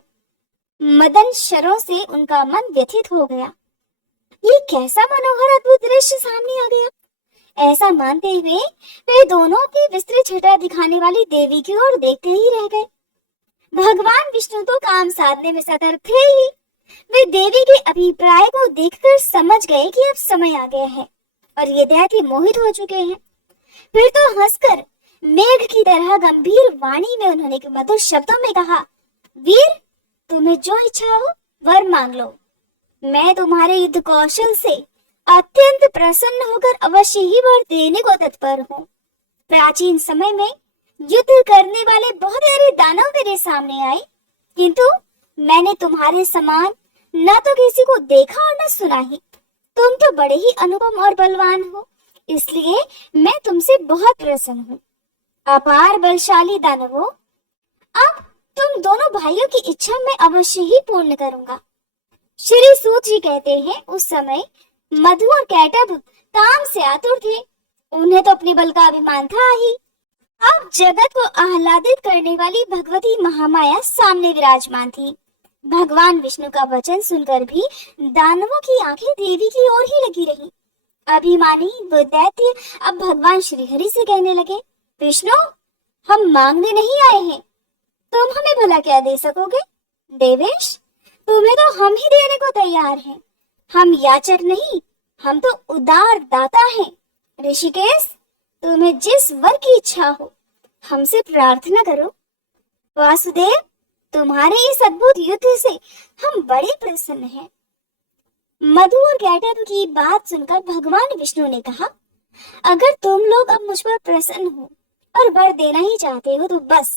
मदन शरों से उनका मन व्यथित हो गया। ये कैसा मनोहर अद्भुत दृश्य सामने आ गया। ऐसा मानते हुए वे दोनों अपनी विस्तृत छटा दिखाने वाली देवी की ओर देखते ही रह गए। भगवान विष्णु तो काम साधने में सतर्क थे ही। वे देवी के अभिप्राय को देखकर समझ गए कि अब समय आ गया है और ये दैत्य मोहित हो चुके हैं। फिर तो हंसकर मेघ की तरह गंभीर वाणी में उन्होंने मधुर शब्दों में कहा, वीर, तुम्हें जो इच्छा हो वर मांग लो। मैं तुम्हारे युद्ध कौशल से अत्यंत प्रसन्न होकर अवश्य ही वर देने को तत्पर हूँ। प्राचीन समय में युद्ध करने वाले बहुत सारे दानव मेरे सामने आए, किंतु मैंने तुम्हारे समान न तो किसी को देखा और न सुना ही। तुम तो बड़े ही अनुपम और बलवान हो, इसलिए मैं तुमसे बहुत प्रसन्न हूँ। अपार बलशाली दानवों, अब तुम दोनों भाइयों की इच्छा मैं अवश्य ही पूर्ण करूंगा। श्री सूत जी कहते हैं, उस समय मधु और कैटभ काम से आतुर थे। उन्हें तो अपने बल का अभिमान था ही। अब जगत को आह्लादित करने वाली भगवती महामाया सामने विराजमान थी। भगवान विष्णु का वचन सुनकर भी दानवों की आंखें देवी की ओर ही लगी रही। अभिमानी वो दैत्य अब भगवान श्री हरि से कहने लगे, विष्णु, हम मांगने नहीं आए हैं, तुम हमें भला क्या दे सकोगे? देवेश, तुम्हें तो हम ही देने को तैयार हैं। हम याचक नहीं, हम तो उदार दाता हैं। ऋषिकेश, तुम्हें जिस वर की इच्छा हो हमसे प्रार्थना करो। वासुदेव, तुम्हारे इस अद्भुत युद्ध से हम बड़े प्रसन्न हैं। मधु और कैटभ की बात सुनकर भगवान विष्णु ने कहा, अगर तुम लोग अब मुझ पर प्रसन्न हो और वर देना ही चाहते हो तो बस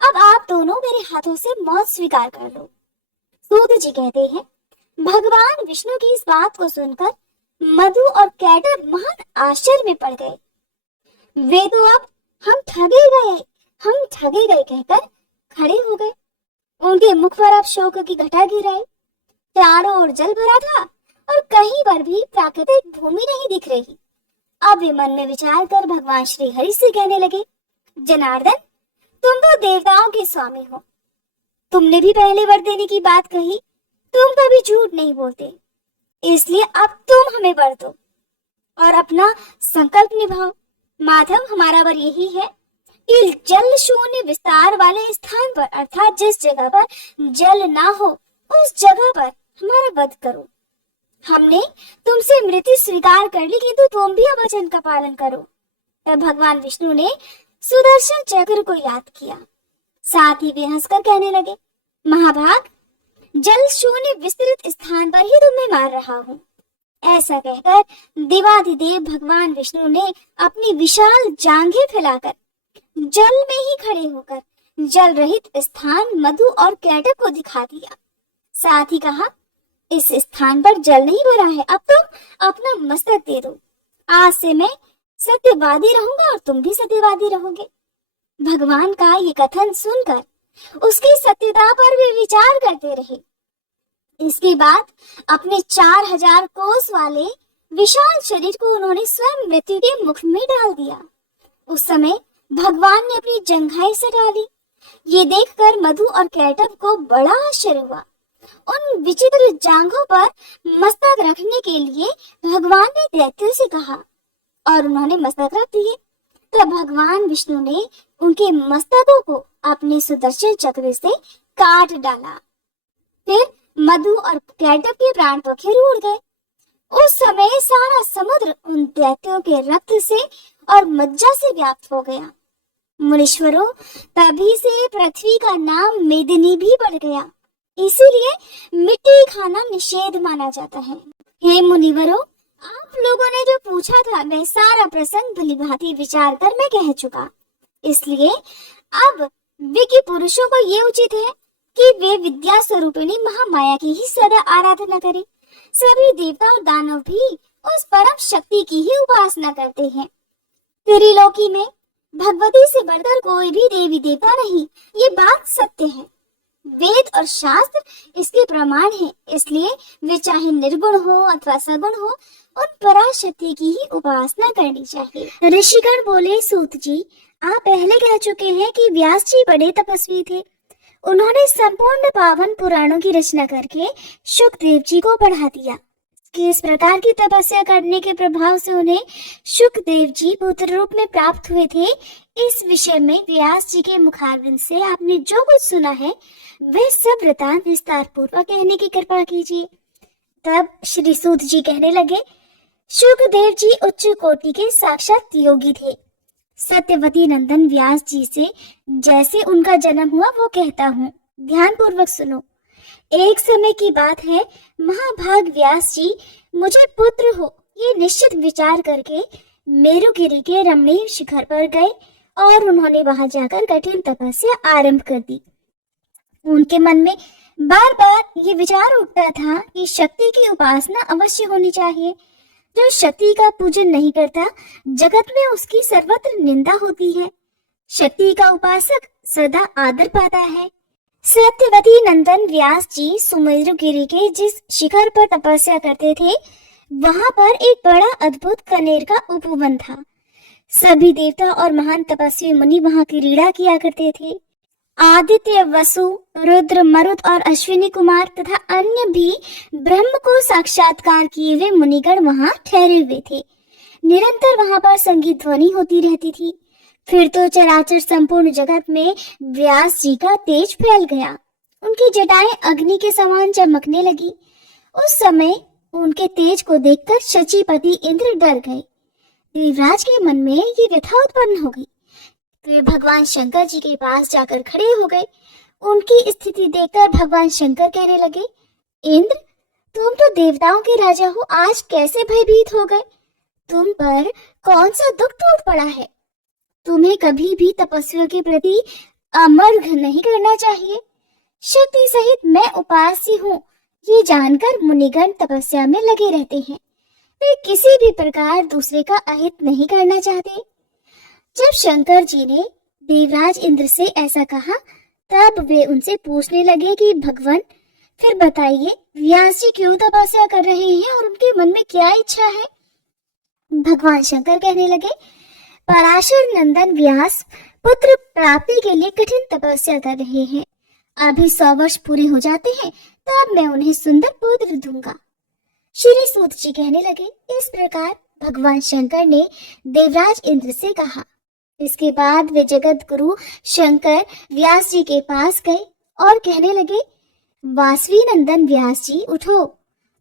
अब आप दोनों मेरे हाथों से मौत स्वीकार कर लो। सूत जी कहते हैं, भगवान विष्णु की इस बात को सुनकर मधु और कैटभ महान आश्चर्य में पड़ गए। वे तो अब हम ठगे गए कहकर खड़े हो गए। उनके मुख पर अब शोक की घटा गिर आई। चारों ओर जल भरा था और कहीं पर भी प्राकृतिक भूमि नहीं दिख रही। अब वे मन में विचार कर भगवान श्री हरि से कहने लगे, जनार्दन, तुम तो देवताओं के स्वामी हो। तुमने भी पहले वर देने की बात कही, तुम कभी झूठ नहीं बोलते, इसलिए अब तुम हमें वर दो और अपना संकल्प निभाओ। माधव, हमारा वर यही है कि जल शून्य विस्तार वाले स्थान पर, अर्थात जिस जगह पर जल ना हो उस जगह पर हमारा वध करो। हमने तुमसे मृत्यु स्वीकार कर ली, किंतु तुम भी वचन का पालन करो। तब भगवान विष्णु ने सुदर्शन चक्र को याद किया। साथ ही वे हंसकर कहने लगे, महाभाग, जल शून्य विस्तृत स्थान पर ही तुम्हें मार रहा हूँ। ऐसा कहकर देवाधिदेव भगवान विष्णु ने अपनी विशाल जांघें फैलाकर जल में ही खड़े होकर जल रहित स्थान मधु और कैटभ को दिखा दिया। साथ ही कहा, इस स्थान पर जल नहीं भरा है, अब तुम अपना मस्तक दे दो। आज से मैं सत्यवादी रहूंगा और तुम भी सत्यवादी रहोगे। भगवान का ये कथन सुनकर उसकी सत्यता पर वे विचार करते रहे। इसके बाद अपने 4000 कोस वाले विशाल शरीर को उन्होंने स्वयं मृत्यु के मुख में डाल दिया। उस समय भगवान ने अपनी जंघाएं सटा ली। ये देखकर मधु और कैटभ को बड़ा आश्चर्य हुआ। उन विचित्र जांघों पर मस्तक रखने के लिए भगवान ने दैत्यों से कहा और उन्होंने मस्तक रख दिए। तब भगवान विष्णु ने उनके मस्तकों को अपने सुदर्शन चक्र से काट डाला। फिर मधु और कैटभ के प्राण पखेरु उड़ गए। उस समय सारा समुद्र उन दैत्यों के रक्त से और मज्जा से व्याप्त हो गया। मुनीश्वरों, तभी से पृथ्वी का नाम मेदिनी भी पड़ गया। इसीलिए मिट्टी खाना निषेध माना जाता है। हे मुनिवरों, आप लोगों ने जो पूछा था मैं सारा प्रसंग भलीभांति विचार कर मैं कह चुका। इसलिए अब विज्ञ पुरुषों को ये उचित है कि वे विद्या स्वरूपिणी महामाया की ही सदा आराधना करें सभी देवता और दानव भी उस परम शक्ति की ही उपासना करते हैं। त्रिलोकी में भगवती से बढ़कर कोई भी देवी देवता नहीं, ये बात सत्य है। वेद और शास्त्र इसके प्रमाण हैं, इसलिए वे चाहे निर्गुण हो अथवा सगुण हो, उन पराशक्ति की ही उपासना करनी चाहिए। ऋषिगण बोले, सूत जी, आप पहले कह चुके हैं कि व्यास जी बड़े तपस्वी थे। उन्होंने संपूर्ण पावन पुराणों की रचना करके शुकदेव जी को पढ़ा दिया। किस प्रकार की तपस्या करने के प्रभाव से उन्हें शुकदेव जी पुत्र रूप में प्राप्त हुए थे, इस विषय में व्यास जी के मुखारविंद से आपने जो कुछ सुना है वह सब वृतांत विस्तार पूर्वक कहने की कृपा कीजिए। तब श्री सूत जी कहने लगे, शुकदेव जी उच्च कोटि के साक्षात योगी थे। सत्यवती नंदन व्यास जी से जैसे उनका जन्म हुआ वो कहता हूँ, ध्यान पूर्वक सुनो। एक समय की बात है, महाभाग व्यास जी मुझे पुत्र हो ये निश्चित विचार करके मेरुगिरी के रमणीय शिखर पर गए और उन्होंने वहां जाकर कठिन तपस्या आरंभ कर दी। उनके मन में बार बार ये विचार उठता था कि शक्ति की उपासना अवश्य होनी चाहिए। जो शक्ति का पूजन नहीं करता, जगत में उसकी सर्वत्र निंदा होती है। शक्ति का उपासक सदा आदर पाता है। सत्यवती नंदन व्यास जी सुमेरुगिरी के जिस शिखर पर तपस्या करते थे, वहां पर एक बड़ा अद्भुत कनेर का उपवन था। सभी देवता और महान तपस्वी मुनि वहां क्रीड़ा किया करते थे। आदित्य, वसु, रुद्र, मरुत और अश्विनी कुमार तथा अन्य भी ब्रह्म को साक्षात्कार किए हुए मुनिगण वहां ठहरे हुए थे। निरंतर वहां पर संगीत ध्वनि होती रहती थी। फिर तो चराचर संपूर्ण जगत में व्यास जी का तेज फैल गया। उनकी जटाएं अग्नि के समान चमकने लगी। उस समय उनके तेज को देखकर शचीपति इंद्र डर गए। देवराज के मन में ये व्यथा उत्पन्न हो गई। वे भगवान शंकर जी के पास जाकर खड़े हो गए। उनकी स्थिति देखकर भगवान शंकर कहने लगे, इंद्र, तुम तो देवताओं के राजा हो, आज कैसे भयभीत हो गए? तुम पर कौन सा दुख टूट पड़ा है? तुम्हें कभी भी तपस्वियों के प्रति अमर्घ नहीं करना चाहिए। शक्ति सहित मैं उपास्य हूँ, ये जानकर मुनिगण तपस्या में लगे रहते हैं। वे किसी भी प्रकार दूसरे का अहित नहीं करना चाहते। जब शंकर जी ने देवराज इंद्र से ऐसा कहा, तब वे उनसे पूछने लगे कि भगवान, फिर बताइए व्यास जी क्यों तपस्या कर रहे हैं और उनके मन में क्या इच्छा है? भगवान शंकर कहने लगे, पराशर नंदन व्यास पुत्र प्राप्ति के लिए कठिन तपस्या कर रहे हैं। अभी 100 वर्ष पूरे हो जाते हैं, तब मैं उन्हें सुंदर पुत्र दूंगा। श्री सूत जी कहने लगे, इस प्रकार भगवान शंकर ने देवराज इंद्र से कहा। इसके बाद वे जगत गुरु शंकर व्यास जी के पास गए और कहने लगे, वासवी नंदन व्यास जी उठो,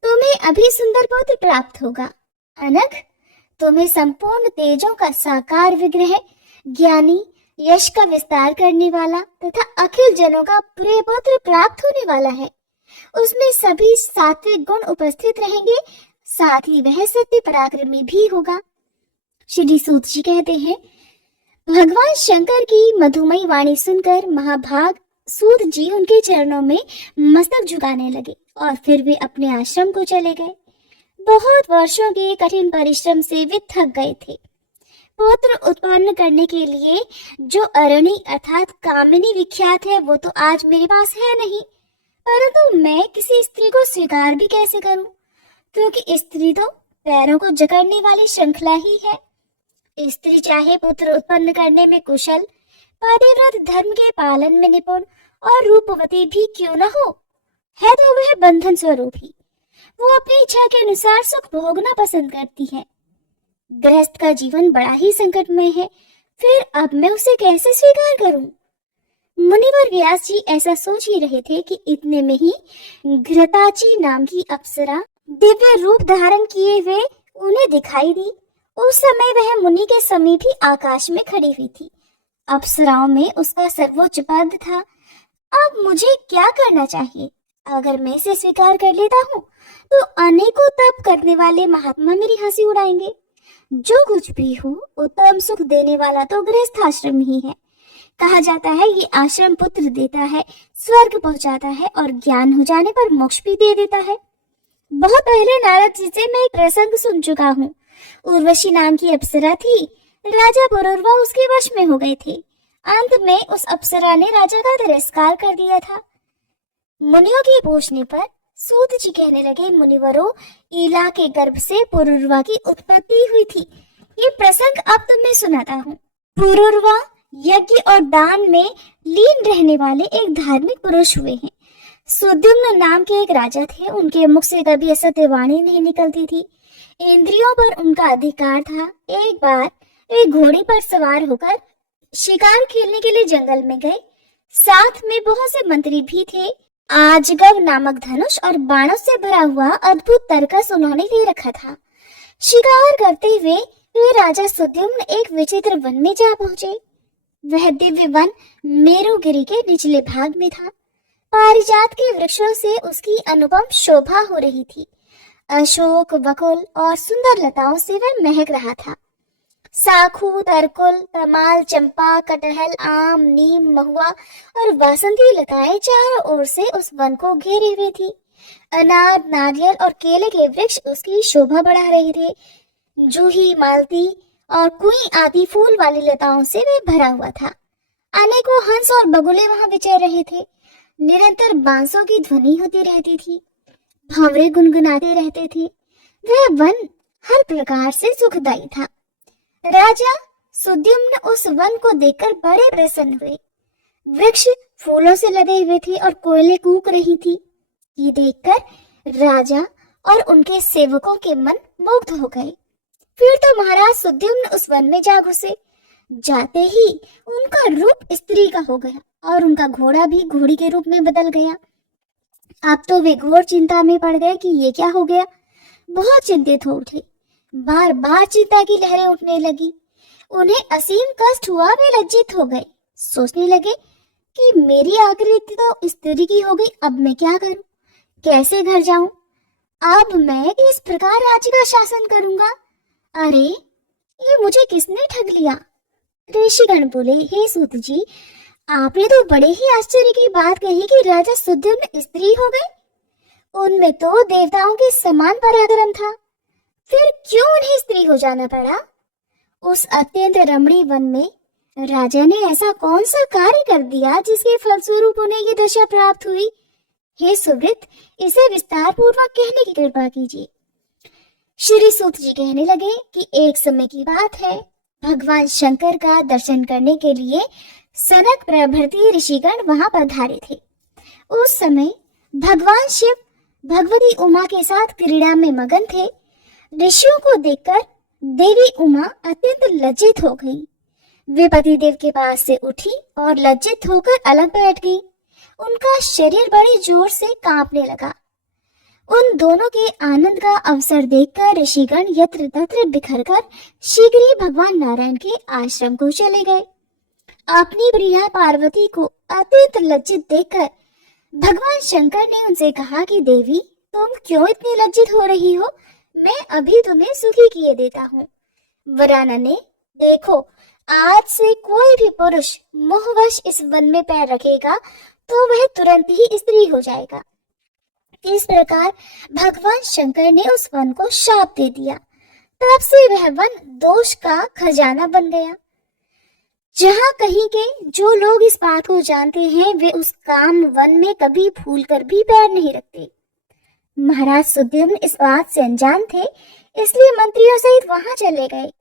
तुम्हें अभी सुंदर पुत्र प्राप्त होगा। अनघ, तुम्हें संपूर्ण तेजों का साकार विग्रह, ज्ञानी, यश का विस्तार करने वाला तथा अखिल जनों का प्रिय पुत्र प्राप्त होने वाला है। उसमें सभी सात्विक गुण उपस्थित रहेंगे, साथ ही वह सत्य पराक्रमी भी होगा। श्री सूत जी कहते हैं, भगवान शंकर की मधुमयी वाणी सुनकर महाभाग सूत जी उनके चरणों में मस्तक झुकाने लगे और फिर वे अपने आश्रम को चले गए। बहुत वर्षों के कठिन परिश्रम से वे थक गए थे। पुत्र उत्पन्न करने के लिए जो अरुणी अर्थात कामिनी विख्यात है, वो तो आज मेरे पास है नहीं, परंतु मैं किसी स्त्री को स्वीकार भी कैसे करूं? क्योंकि स्त्री तो पैरों को जकड़ने वाली श्रृंखला ही है। स्त्री चाहे पुत्र उत्पन्न करने में कुशल, पतिव्रत धर्म के पालन में निपुण और रूपवती भी क्यों न हो, है तो वह बंधन स्वरूप ही। वो अपनी इच्छा के अनुसार सुख भोगना पसंद करती है। गृहस्थ का जीवन बड़ा ही संकटमय है, फिर अब मैं उसे कैसे स्वीकार करूं? मुनिवर व्यास जी ऐसा सोच ही रहे थे कि इतने में ही घृताची नाम की अप्सरा दिव्य रूप धारण किए हुए उन्हें दिखाई दी। उस समय वह मुनि के समीप ही आकाश में खड़ी हुई थी। अप्सराओं में उसका सर्वोच्च पद था। अब मुझे क्या करना चाहिए? अगर मैं इसे स्वीकार कर लेता हूँ तो अनेकों तप करने वाले महात्मा मेरी हंसी उड़ाएंगे। जो कुछ भी हो, उत्तम सुख देने वाला तो गृहस्थ आश्रम ही है। कहा जाता है ये आश्रम पुत्र देता है, स्वर्ग पहुंचाता है और ज्ञान हो जाने पर मोक्ष भी दे देता है। बहुत पहले नारद जी से मैं एक प्रसंग सुन चुका हूँ। उर्वशी नाम की अप्सरा थी। राजा पुरुरवा उसके वश में हो गए थे। अंत में उस अप्सरा ने राजा का तिरस्कार कर दिया था। मुनियों के पूछने पर सूत जी कहने लगे, मुनिवरों, ईला के गर्भ से पुरुरवा की उत्पत्ति हुई थी। ये प्रसंग अब तुम्हें सुनाता हूँ। पुरुरवा यज्ञ और दान में लीन रहने वाले एक धार्मिक पुरुष हुए हैं। सुद्युम्न नाम के एक राजा थे। उनके मुख से कभी असत्य वाणी नहीं निकलती थी। इंद्रियों पर उनका अधिकार था। एक बार वे घोड़े पर सवार होकर शिकार खेलने के लिए जंगल में गए। साथ में बहुत से मंत्री भी थे। आजगव नामक धनुष और बाणों से भरा हुआ अद्भुत तरकस उन्होंने ले रखा था। शिकार करते हुए वे राजा सुद्युम्न एक विचित्र वन में जा पहुंचे। वह दिव्य वन मेरुगिरी के निचले भाग में था। पारिजात के वृक्षों से उसकी अनुपम शोभा हो रही थी। अशोक, बकुल और सुंदर लताओं से वह महक रहा था। साखू, तरकुल, तमाल, चंपा, कटहल, आम, नीम, महुआ और वासंती लताएं चारों ओर से उस वन को घेरे हुए थी। अनार, नारियल और केले के वृक्ष उसकी शोभा बढ़ा रहे थे। जूही, मालती और कुई आदि फूल वाली लताओं से वह भरा हुआ था। अनेकों हंस और बगुले वहां विचर रहे थे। निरंतर बांसों की ध्वनि होती रहती थी। भंवरे गुनगुनाते रहते थे। वह वन हर प्रकार से सुखदायी था। राजा सुद्युम्न उस वन को देखकर बड़े प्रसन्न हुए। वृक्ष फूलों से लदे हुए थे और कोयलें कूक रही थी। ये देखकर राजा और उनके सेवकों के मन मुग्ध हो गए। फिर तो महाराज सुद्युम्न उस वन में जा घुसे। जाते ही उनका रूप स्त्री का हो गया और उनका घोड़ा भी घोड़ी के रूप में बदल गया। अब तो वे घोर चिंता में पड़ गए कि ये क्या हो गया। बहुत चिंतित हो उठे। बार बार चिंता की लहरें उठने लगी। उन्हें असीम कष्ट हुआ। वे लज्जित हो गए। सोचने लगे कि मेरी आकृति तो स्त्री की हो गई, अब मैं क्या करूं, कैसे घर जाऊं। अब मैं इस प्रकार राज्य का शासन करूंगा। अरे, ये मुझे किसने ठग लिया। ऋषिगण बोले, हे सूत जी, आपने तो बड़े ही आश्चर्य की बात कही कि राजा सुद्युम्न स्त्री हो गए। उनमें तो देवताओं के समान पराक्रम था, फिर क्यों उन्हें स्त्री हो जाना पड़ा। उस अत्यंत रमणीय वन में राजा ने ऐसा कौन सा कार्य कर दिया जिसके फलस्वरूप उन्हें ये दशा प्राप्त हुई। हे सुवृत, इसे विस्तार पूर्वक कहने की कृपा कीजिए। श्री सूत जी कहने लगे कि एक समय की बात है, भगवान शंकर का दर्शन करने के लिए सनक प्रभृति ऋषिगण वहां पधारे थे। उस समय भगवान शिव भगवती उमा के साथ क्रीड़ा में मगन थे। ऋषियों को देखकर देवी उमा अत्यंत लज्जित हो गई। वे पतिदेव के पास से उठी और लज्जित होकर अलग बैठ गई। उनका शरीर बड़े जोर से कांपने लगा। उन दोनों के आनंद का अवसर देखकर ऋषिगण यत्र तत्र बिखरकर शीघ्र ही भगवान नारायण के आश्रम को चले गए। अपनी प्रिया पार्वती को अत्यंत लज्जित देखकर भगवान शंकर ने उनसे कहा कि देवी, तुम क्यों इतनी लज्जित हो रही हो, मैं अभी तुम्हें सुखी किए देता हूँ। वराना ने, देखो, आज से कोई भी पुरुष मोहवश इस वन में पैर रखेगा तो वह तुरंत ही स्त्री हो जाएगा। इस प्रकार भगवान शंकर ने उस वन को शाप दे दिया। तब से वह वन दोष का खजाना बन गया। जहाँ कहीं के जो लोग इस बात को जानते हैं, वे उस काम वन में कभी भूल कर भी पैर नहीं रखते। महाराज सुद्युम्न इस बात से अनजान थे, इसलिए मंत्रियों सहित वहां चले गए।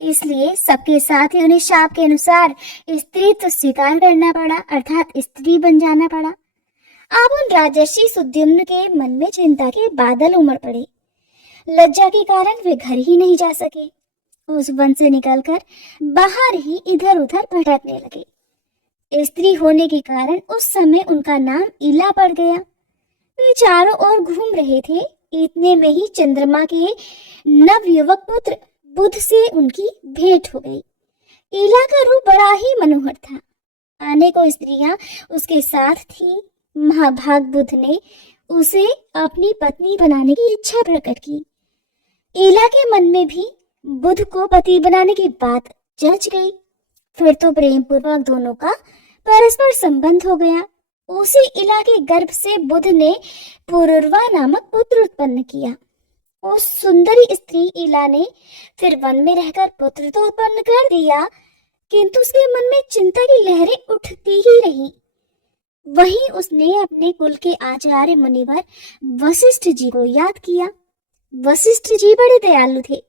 इसलिए सबके साथ ही उन्हें शाप के अनुसार स्त्रीत्व स्वीकार करना पड़ा, अर्थात स्त्री बन जाना पड़ा। अब उन राजर्षि सुद्युम्न के मन में चिंता के बादल उमड़ पड़े। लज्जा के कारण वे घर ही नहीं जा सके। उस वन से निकलकर बाहर ही इधर उधर भटकने लगे। स्त्री होने के कारण उस समय उनका नाम ईला पड़ गया। वे चारों ओर घूम रहे थे। इतने में ही चंद्रमा के नवयुवक पुत्र बुध से उनकी भेंट हो गई। ईला का रूप बड़ा ही मनोहर था। अनेकों स्त्रियां उसके साथ थीं। महाभाग बुध ने उसे अपनी पत्नी बनाने की इच्छा प्रकट की। ईला के मन में भी बुध को पति बनाने की बात जच गई। फिर तो प्रेम पूर्वक दोनों का परस्पर संबंध हो गया। उसी इला के गर्भ से बुध ने पुरुरवा नामक पुत्र उत्पन्न किया। उस सुंदरी स्त्री इला ने फिर वन में रहकर पुत्र तो उत्पन्न कर दिया, किंतु उसके मन में चिंता की लहरें उठती ही रही। वहीं उसने अपने कुल के आचार्य मुनिवर वशिष्ठ जी को याद किया। वशिष्ठ जी बड़े दयालु थे।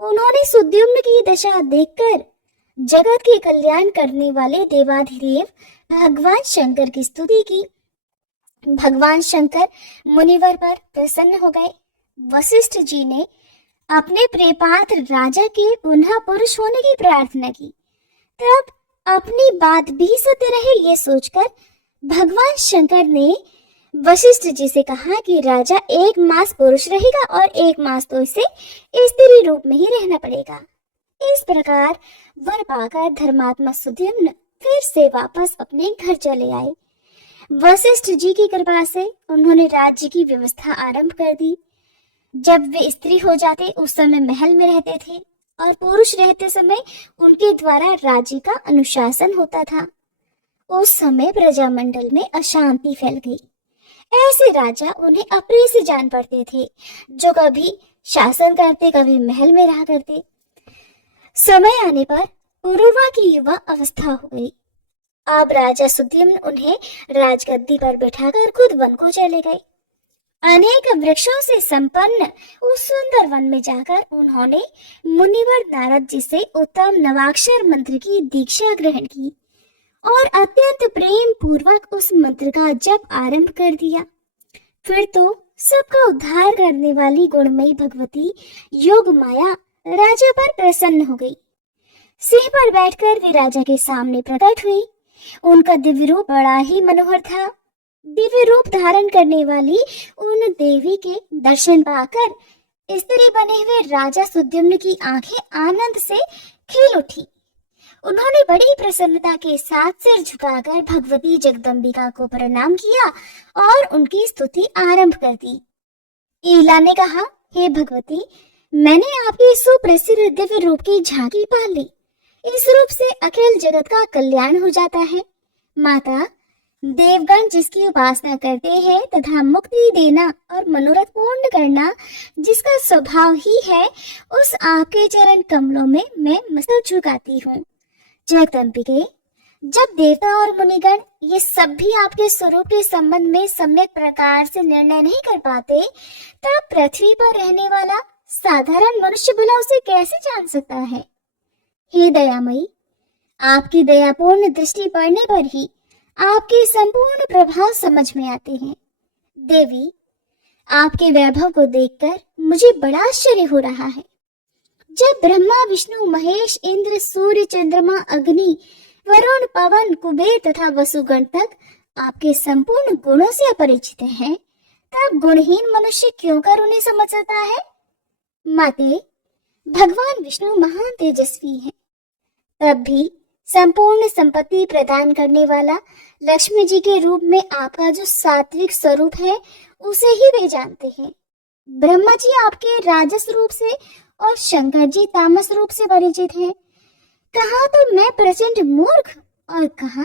उन्होंने सुद्युम्न की दशा देखकर जगत के कल्याण करने वाले देवाधिदेव भगवान शंकर की स्तुति की। भगवान शंकर मुनिवर पर प्रसन्न हो गए। वशिष्ठ जी ने अपने प्रियपात्र राजा के पुनः पुरुष होने की प्रार्थना की। तब अपनी बात भी सत्य रहे ये सोचकर भगवान शंकर ने वशिष्ठ जी से कहा कि राजा 1 मास पुरुष रहेगा और 1 मास तो इसे स्त्री रूप में ही रहना पड़ेगा। इस प्रकार वर पाकर धर्मात्मा सुद्युम्न फिर से वापस अपने घर चले आए। वशिष्ठ जी की कृपा से उन्होंने राज्य की व्यवस्था आरंभ कर दी। जब वे स्त्री हो जाते उस समय महल में रहते थे और पुरुष रहते समय उनके द्वारा राज्य का अनुशासन होता था। उस समय प्रजामंडल में अशांति फैल गई। ऐसे राजा उन्हें अप्रिय से जान पड़ते थे, जो कभी शासन करते कभी महल में रहा करते। समय आने पर पुरुरवा की युवा अवस्था हो गई। अब राजा सुद्युम्न उन्हें राजगद्दी पर बैठाकर खुद वन को चले गए। अनेक वृक्षों से संपन्न उस सुंदर वन में जाकर उन्होंने मुनिवर नारद जी से उत्तम नवाक्षर मंत्र की दीक्षा ग्रहण की और अत्यंत प्रेम पूर्वक उस मंत्र का जप आरंभ कर दिया। फिर तो सबका उद्धार करने वाली गुणमयी भगवती योग माया राजा पर प्रसन्न हो गई। सिंह पर बैठकर वे राजा के सामने प्रकट हुई। उनका दिव्य रूप बड़ा ही मनोहर था। दिव्य रूप धारण करने वाली उन देवी के दर्शन पाकर स्त्री बने हुए राजा सुद्युम्न की आंखें आनंद से खिल उठी। उन्होंने बड़ी प्रसन्नता के साथ सिर झुकाकर भगवती जगदम्बिका को प्रणाम किया और उनकी स्तुति आरंभ कर दी। ईला ने कहा, हे भगवती, मैंने आपके सुप्रसिद्ध दिव्य रूप की झांकी पा ली। इस रूप से अखिल जगत का कल्याण हो जाता है। माता, देवगण जिसकी उपासना करते हैं तथा मुक्ति देना और मनोरथ पूर्ण करना जिसका स्वभाव ही है, उस आपके चरण कमलों में मैं मस्तक झुकाती हूँ। जगदम्बिके, जब देवता और मुनिगण ये सब भी आपके स्वरूप के संबंध में सम्यक प्रकार से निर्णय नहीं कर पाते, तब पृथ्वी पर रहने वाला साधारण मनुष्य भला उसे कैसे जान सकता है? हे दयामयी, आपकी दयापूर्ण दृष्टि पड़ने पर ही आपके संपूर्ण प्रभाव समझ में आते हैं। देवी, आपके वैभव को देखकर मुझे बड़ा आश्चर्य हो रहा है। जब ब्रह्मा, विष्णु, महेश, इंद्र, सूर्य, चंद्रमा, अग्नि, वरुण, पवन, कुबेर तथा वसुगण तक आपके संपूर्ण गुणों से अपरिचित हैं, तब गुणहीन मनुष्य क्यों कर उन्हें समझ सकता है? माते, भगवान विष्णु महान तेजस्वी हैं, तब भी संपूर्ण संपत्ति प्रदान करने वाला लक्ष्मी जी के रूप में आपका जो सात्विक स्वरूप है उसे ही वे जानते हैं। ब्रह्मा जी आपके राजस रूप से और शंकर जी तामस रूप से परिचित हैं। कहा तो मैं प्रचंड मूर्ख और कहा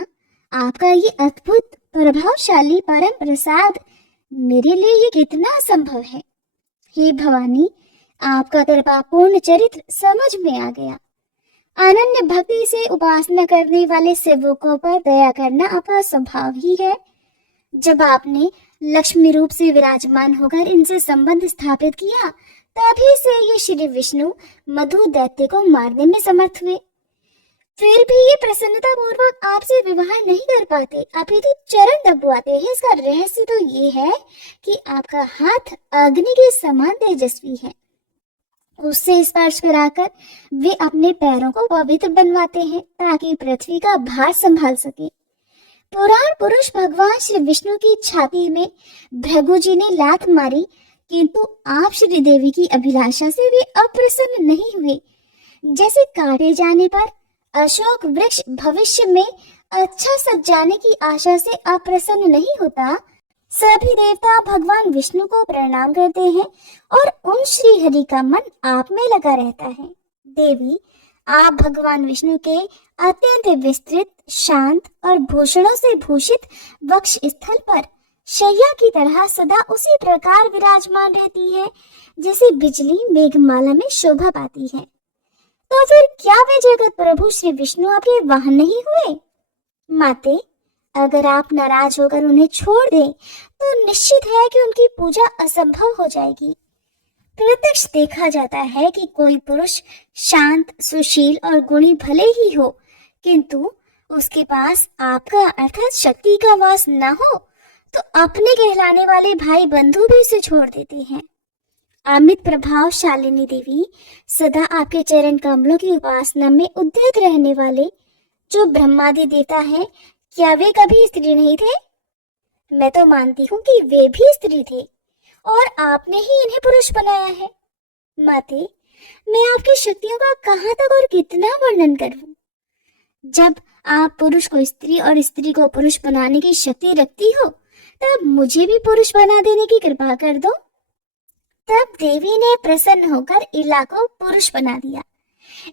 आपका ये अद्भुत प्रभावशाली परम प्रसाद मेरे लिए ये कितना संभव है। हे भवानी, आपका कृपापूर्ण चरित्र समझ में आ गया। अनन्य भक्ति से उपासना करने वाले सेवकों पर दया करना आपका स्वभाव ही है। जब आपने लक्ष्मी रूप से विराजमान होकर इनसे संबंध स्थापित किया, तभी से ये श्री विष्णु मधु दैत्य को मारने में समर्थ हुए। फिर भी ये प्रसन्नता पूर्वक आपसे विवाह नहीं कर पाते, अपितु चरण दबवाते हैं। इसका रहस्य तो ये है कि आपका हाथ अग्नि के समान तेजस्वी है। उससे स्पर्श कराकर वे अपने पैरों को पवित्र बनवाते हैं ताकि पृथ्वी का भार संभाल सके। पुराण पुरुष भगवान श्री विष्णु की छाती में भृगु जी ने लात मारी, किंतु आप श्री देवी की अभिलाषा से वे अप्रसन्न नहीं हुए। जैसे काटे जाने पर अशोक वृक्ष भविष्य में अच्छा सज जाने की आशा से अप्रसन्न नहीं होता, सभी देवता भगवान विष्णु को प्रणाम करते हैं और उन श्री हरि का मन आप में लगा रहता है। देवी, आप भगवान विष्णु के अत्यंत विस्तृत शांत और भूषणों से भूषित वक्ष स्थल पर शैया की तरह सदा उसी प्रकार विराजमान रहती है जैसे बिजली मेघमाला में शोभा पाती है। तो फिर क्या वे जगत प्रभु श्री विष्णु आपके वाहन नहीं हुए? माते, अगर आप नाराज होकर उन्हें छोड़ दें तो निश्चित है कि उनकी पूजा असंभव हो जाएगी। प्रत्यक्ष देखा जाता है कि कोई पुरुष शांत, सुशील और गुणी भले ही हो, किंतु उसके पास आपका अर्थात शक्ति का वास न हो तो अपने कहलाने वाले भाई बंधु भी उसे छोड़ देते हैं। अमित प्रभावशालिनी देवी, सदा आपके चरण कमलों की उपासना में उद्यत रहने वाले जो ब्रह्मादि देवता हैं, क्या वे कभी स्त्री नहीं थे? मैं तो मानती हूँ कि वे भी स्त्री थे और आपने ही इन्हें पुरुष बनाया है। माते, मैं आपकी शक्तियों का कहाँ तक और कितना वर्णन करूं? जब आप पुरुष को स्त्री और स्त्री को पुरुष बनाने की शक्ति रखती हो, तब मुझे भी पुरुष बना देने की कृपा कर दो। तब देवी ने प्रसन्न होकर इला को पुरुष बना दिया।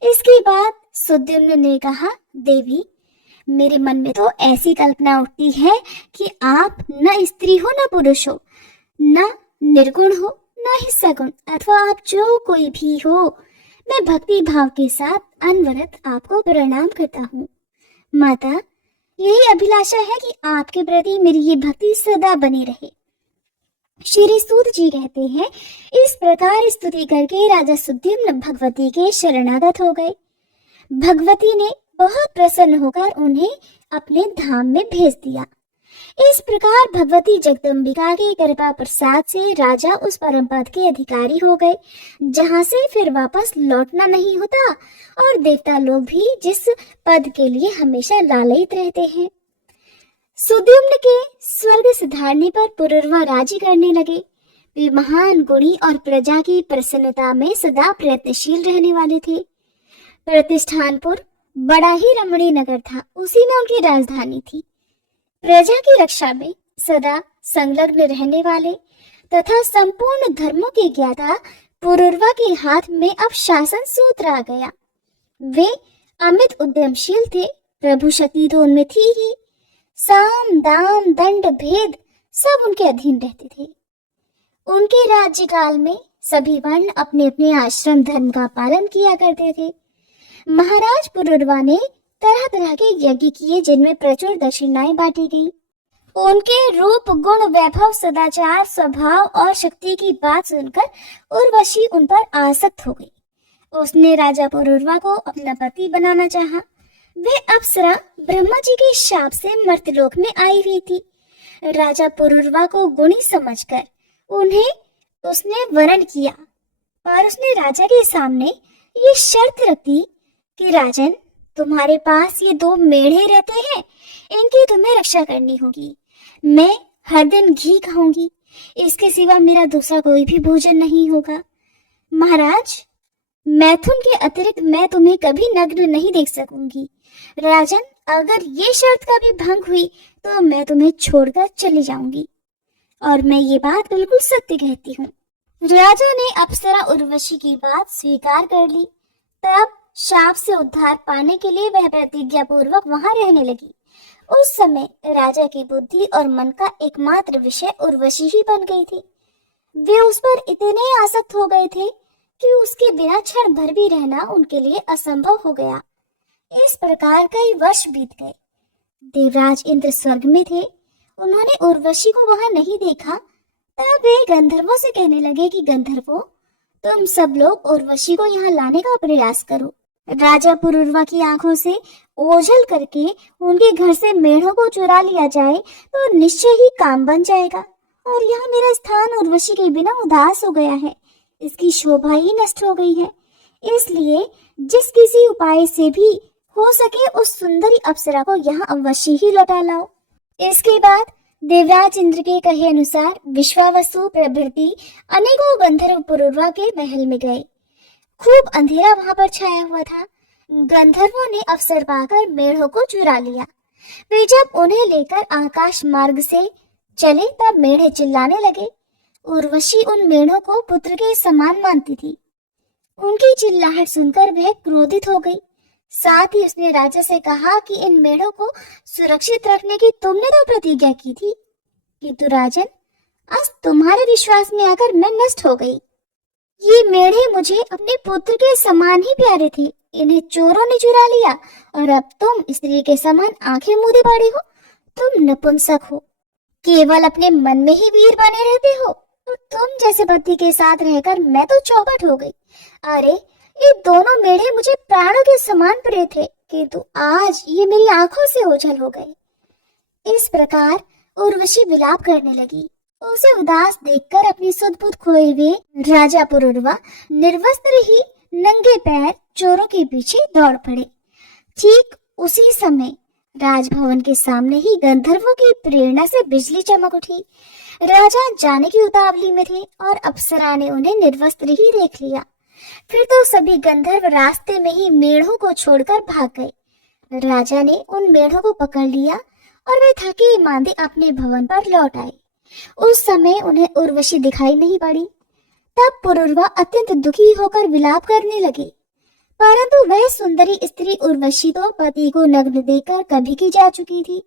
इसके बाद सुद्युम्न ने कहा, देवी, मेरे मन में तो ऐसी कल्पना उठती है कि आप न स्त्री हो न पुरुष हो, न निर्गुण हो न ही सगुण, अथवा आप जो कोई भी हो, मैं भक्ति भाव के साथ अनवरत आपको प्रणाम करता हूँ। माता, यही अभिलाषा है कि आपके प्रति मेरी ये भक्ति सदा बनी रहे। श्री सूत जी कहते हैं, इस प्रकार स्तुति करके राजा सुद्युम्न भगवती के शरणागत हो गए। भगवती ने बहुत प्रसन्न होकर उन्हें अपने धाम में भेज दिया। इस प्रकार भगवती जगदम्बिका के कृपा प्रसाद से राजा उस परम पद के अधिकारी हो गए जहां से फिर वापस लौटना नहीं होता, और देवता लोग भी जिस पद के लिए हमेशा लालयित रहते हैं। सुद्युम्न के स्वर्ग सिधारने पर पुरुरवा राजी करने लगे। वे महान गुणी और प्रजा की प्रसन्नता में सदा प्रयत्नशील रहने वाले थे। प्रतिष्ठानपुर बड़ा ही रमणीय नगर था, उसी में उनकी राजधानी थी। प्रजा की रक्षा में सदा संलग्न रहने वाले तथा संपूर्ण धर्मों के ज्ञाता पुरुरवा के हाथ में अब शासन सूत्र आ गया। वे अमित उद्यमशील थे, प्रभु शक्ति तो उनमें थी ही। साम दाम दंड भेद सब उनके अधीन रहते थे। उनके राज्यकाल में सभी वर्ण अपने अपने आश्रम धर्म का पालन किया करते थे। महाराज पुरुरवा ने तरह तरह के यज्ञ किए जिनमें प्रचुर दक्षिणाएं बांटी गई। उनके रूप, गुण, वैभव, सदाचार, स्वभाव और शक्ति की बात सुनकर उर्वशी उन पर आसक्त हो गई। उसने राजा पुरुरवा को अपना पति बनाना चाहा। वह अप्सरा ब्रह्मा जी के शाप से मर्त्यलोक में आई हुई थी। राजा पुरुरवा को गुणी समझकर उन्हें उसने वरण किया, पर उसने राजा के सामने ये शर्त रखी कि राजन, तुम्हारे पास ये 2 मेढ़े रहते हैं, इनकी तुम्हें रक्षा करनी होगी। मैं हर दिन घी खाऊंगी, इसके सिवा मेरा दूसरा कोई भी भोजन नहीं होगा। महाराज, मैथुन के अतिरिक्त मैं तुम्हें कभी नग्न नहीं देख सकूंगी। राजन, अगर ये शर्त कभी भंग हुई तो मैं तुम्हें छोड़कर चली जाऊंगी, और मैं ये बात बिल्कुल सत्य कहती हूँ। राजा ने अप्सरा उर्वशी की बात स्वीकार कर ली। तब शाप से उद्धार पाने के लिए वह प्रतिज्ञा पूर्वक वहां रहने लगी। उस समय राजा की बुद्धि और मन का एकमात्र विषय उर्वशी ही बन गई थी। वे उस पर इतने आसक्त हो गए थे कि उसके बिना क्षण भर भी रहना उनके लिए असंभव हो गया। इस प्रकार कई वर्ष बीत गए। देवराज इंद्र स्वर्ग में थे। उन्होंने उर्वशी को वहां नहीं देखा। तब वे गंधर्वों से कहने लगे कि गंधर्वों, तुम सब लोग उर्वशी को यहाँ लाने का प्रयास करो। राजा पुरुरवा की आंखों से ओझल करके उनके घर से मेढ़ों को चुरा लिया जाए तो निश्चय ही काम बन जाएगा, और यहाँ मेरा स्थान उर्वशी के बिना उदास हो गया है। इसकी शोभा ही नष्ट हो गई है। इसलिए जिस किसी उपाय से भी हो सके उस सुंदरी अप्सरा को यहाँ अवश्य ही लौटा लाओ। इसके बाद देवराज इंद्र के कहे अनुसार विश्वावसु प्रभृति अनेकों गंधर्व पुरुरवा के महल में गए। खूब अंधेरा वहां पर छाया हुआ था। गंधर्वों ने अवसर पाकर मेढ़ों को चुरा लिया। वे जब उन्हें लेकर आकाश मार्ग से चले तब मेढ़े चिल्लाने लगे। उर्वशी उन मेढ़ों को पुत्र के समान मानती थी। उनकी चिल्लाहट सुनकर वह क्रोधित हो गई। साथ ही उसने राजा से कहा कि इन मेढ़ों को सुरक्षित रखने की तुमने तो प्रतिज्ञा की थी, किंतु राजन, आज तुम्हारे विश्वास में आकर मैं नष्ट हो गई। ये मेढ़े मुझे अपने पुत्र के समान ही प्यारे थे, इन्हें चोरों ने चुरा लिया और अब तुम स्त्री के समान आंखें मूंदे पड़े हो। तुम नपुंसक हो, केवल अपने मन में ही वीर बने रहते हो। और तुम जैसे पति के साथ रहकर मैं तो चौपट हो गई। अरे, ये दोनों मेढ़े मुझे प्राणों के समान प्रिय थे, किंतु आज ये मेरी आंखों से ओझल हो गए। इस प्रकार उर्वशी विलाप करने लगी। उसे उदास देखकर अपनी सुध-बुध खोए हुए राजा पुरुरवा निर्वस्त्र ही नंगे पैर चोरों के पीछे दौड़ पड़े। ठीक उसी समय राजभवन के सामने ही गंधर्वों की प्रेरणा से बिजली चमक उठी। राजा जाने की उतावली में थे और अप्सरा ने उन्हें निर्वस्त्र ही देख लिया। फिर तो सभी गंधर्व रास्ते में ही मेढ़ों को छोड़कर भाग गए। राजा ने उन मेढ़ों को पकड़ लिया और वे थके मांदे अपने भवन पर लौट आए। उस समय उन्हें उर्वशी दिखाई नहीं पड़ी। तब पुरुरवा अत्यंत दुखी होकर विलाप करने लगे, परंतु वह सुंदरी स्त्री उर्वशी तो पति को नग्न देखकर कभी की जा चुकी थी।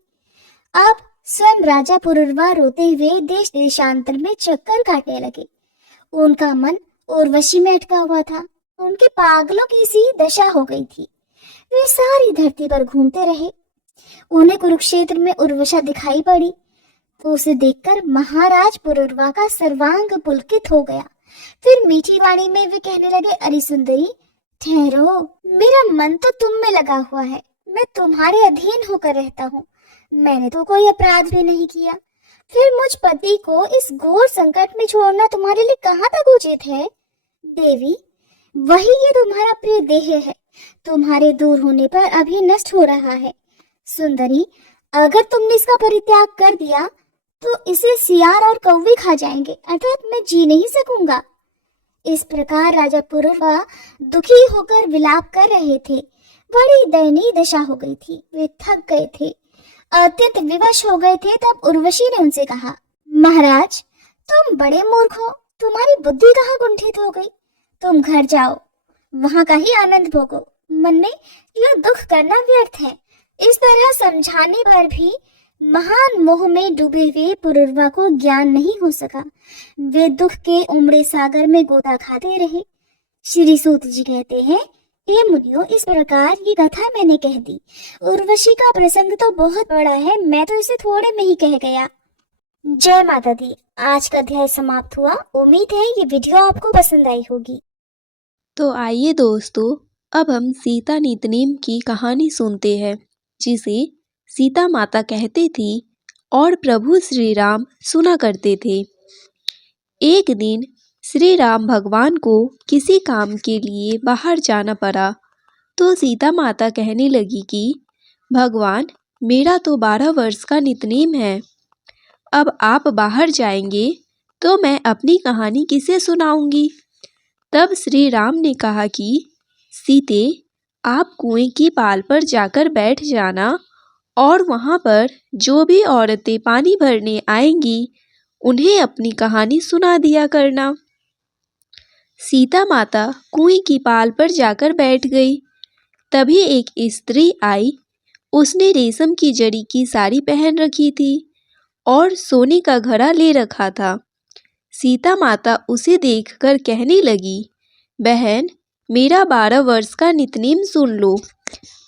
अब स्वयं राजा पुरुरवा रोते हुए देश देशांतर में चक्कर काटने लगे। उनका मन उर्वशी में अटका हुआ था। उनके पागलों की सी दशा हो गई थी। वे सारी धरती पर घूमते रहे। उन्हें कुरुक्षेत्र में उर्वशा दिखाई पड़ी तो उसे देखकर महाराज पुरुरवा का सर्वांग पुलकित हो गया। फिर मीठी वाणी में वे कहने लगे, अरे सुंदरी, ठहरो, मेरा मन तो तुम में लगा हुआ है। मैं तुम्हारे अधीन होकर रहता हूँ। मैंने तो कोई अपराध भी नहीं किया। फिर मुझ पति को इस घोर संकट में छोड़ना तुम्हारे लिए कहाँ तक उचित है? देवी, वही ये तुम्हारा प्रिय देह है, तुम्हारे दूर होने पर अभी नष्ट हो रहा है। सुंदरी, अगर तुमने इसका परित्याग कर दिया तो इसे सियार और कौवे खा जाएंगे, अर्थात मैं जी नहीं सकूंगा। इस प्रकार राजा पुरुरवा दुखी होकर विलाप कर रहे थे। बड़ी दयनीय दशा हो गई थी। वे थक गए थे, अत्यंत विवश हो गए थे। तब उर्वशी ने उनसे कहा, महाराज, तुम बड़े मूर्ख हो, तुम्हारी बुद्धि कहाँ कुंठित हो गई? तुम घर जाओ, वहां का ही आनंद भोगो। मन में यह दुख करना व्यर्थ है। इस तरह समझाने पर भी महान मोह में डूबे हुए पुरुरवा को ज्ञान नहीं हो सका। वे दुख के उमड़े सागर में गोता खाते रहे। श्री सूत जी कहते हैं, हे मुनियों, इस प्रकार ये कथा मैंने कह दी। उर्वशी का प्रसंग तो बहुत बड़ा है, मैं तो इसे थोड़े में ही कह गया। जय माता दी। आज का अध्याय समाप्त हुआ। उम्मीद है ये वीडियो आपको पसंद आई होगी। तो आइए दोस्तों, अब हम सीता नितनेम की कहानी सुनते हैं, जिसे सीता माता कहती थी और प्रभु श्री राम सुना करते थे। एक दिन श्री राम भगवान को किसी काम के लिए बाहर जाना पड़ा, तो सीता माता कहने लगी कि भगवान, मेरा तो 12 वर्ष का नितनेम है। अब आप बाहर जाएंगे तो मैं अपनी कहानी किसे सुनाऊंगी? तब श्री राम ने कहा कि सीते, आप कुएं की पाल पर जाकर बैठ जाना और वहाँ पर जो भी औरतें पानी भरने आएंगी उन्हें अपनी कहानी सुना दिया करना। सीता माता कुएं की पाल पर जाकर बैठ गई। तभी एक स्त्री आई। उसने रेशम की जड़ी की साड़ी पहन रखी थी और सोने का घड़ा ले रखा था। सीता माता उसे देखकर कहने लगी, बहन, मेरा 12 वर्ष का नितनेम सुन लो।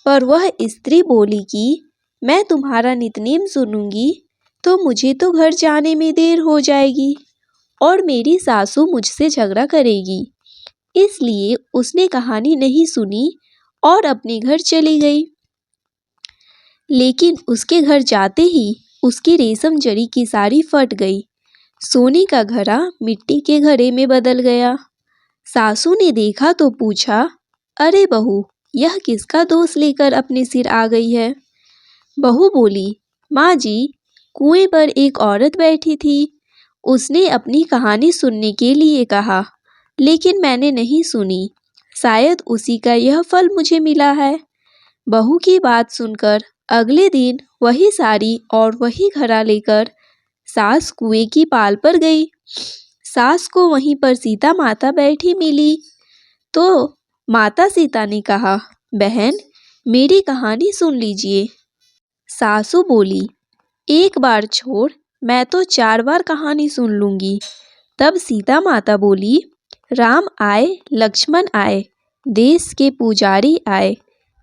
पर वह स्त्री बोली कि मैं तुम्हारा नितनेम सुनूंगी तो मुझे तो घर जाने में देर हो जाएगी और मेरी सासू मुझसे झगड़ा करेगी। इसलिए उसने कहानी नहीं सुनी और अपने घर चली गई। लेकिन उसके घर जाते ही उसकी रेशम जड़ी की साड़ी फट गई। सोने का घड़ा मिट्टी के घड़े में बदल गया। सासू ने देखा तो पूछा, अरे बहू, यह किसका दोष लेकर अपने सिर आ गई है? बहू बोली, माँ जी, कुएं पर एक औरत बैठी थी। उसने अपनी कहानी सुनने के लिए कहा, लेकिन मैंने नहीं सुनी। शायद उसी का यह फल मुझे मिला है। बहू की बात सुनकर अगले दिन वही साड़ी और वही घड़ा लेकर सास कुएं की पाल पर गई। सास को वहीं पर सीता माता बैठी मिली तो माता सीता ने कहा, बहन, मेरी कहानी सुन लीजिए। सासू बोली, एक बार छोड़, मैं तो 4 बार कहानी सुन लूंगी। तब सीता माता बोली, राम आए, लक्ष्मण आए, देश के पुजारी आए,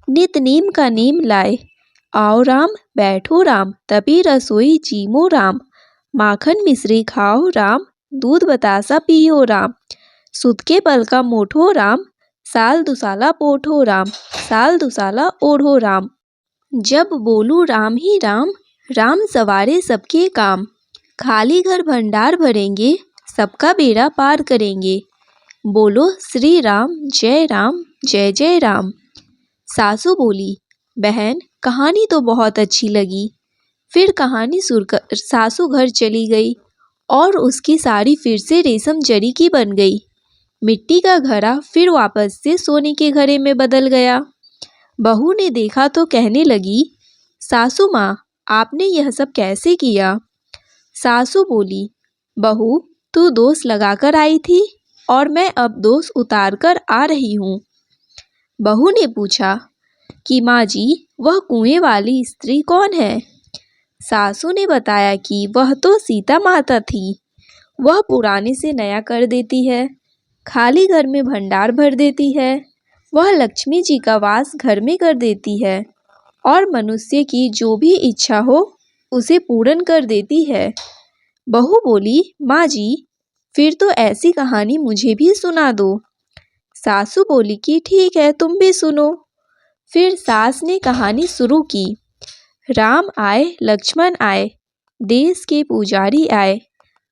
नित नीम का नीम लाए। आओ राम, बैठो राम, तभी रसोई जीमो राम। माखन मिश्री खाओ राम, दूध बतासा पियो राम। सुत के पल का मोठो राम, साल दुसाला पोठो राम, साल दुसाला ओढ़ो राम। जब बोलू राम ही राम, राम सवारे सबके काम। खाली घर भंडार भरेंगे, सबका बेड़ा पार करेंगे। बोलो श्री राम जय राम, जय जय राम। सासू बोली, बहन कहानी तो बहुत अच्छी लगी। फिर कहानी सुनकर सासू घर चली गई और उसकी साड़ी फिर से रेशम जरी की बन गई। मिट्टी का घड़ा फिर वापस से सोने के घड़े में बदल गया। बहू ने देखा तो कहने लगी, सासू माँ, आपने यह सब कैसे किया? सासू बोली, बहू तू दोष लगाकर आई थी और मैं अब दोष उतार कर आ रही हूँ। बहू ने पूछा कि माँ जी, वह कुएं वाली स्त्री कौन है? सासू ने बताया कि वह तो सीता माता थी। वह पुराने से नया कर देती है, खाली घर में भंडार भर देती है। वह लक्ष्मी जी का वास घर में कर देती है और मनुष्य की जो भी इच्छा हो उसे पूर्ण कर देती है। बहू बोली, माँ जी, फिर तो ऐसी कहानी मुझे भी सुना दो। सासू बोली कि ठीक है, तुम भी सुनो। फिर सास ने कहानी शुरू की। राम आए, लक्ष्मण आए, देश के पुजारी आए,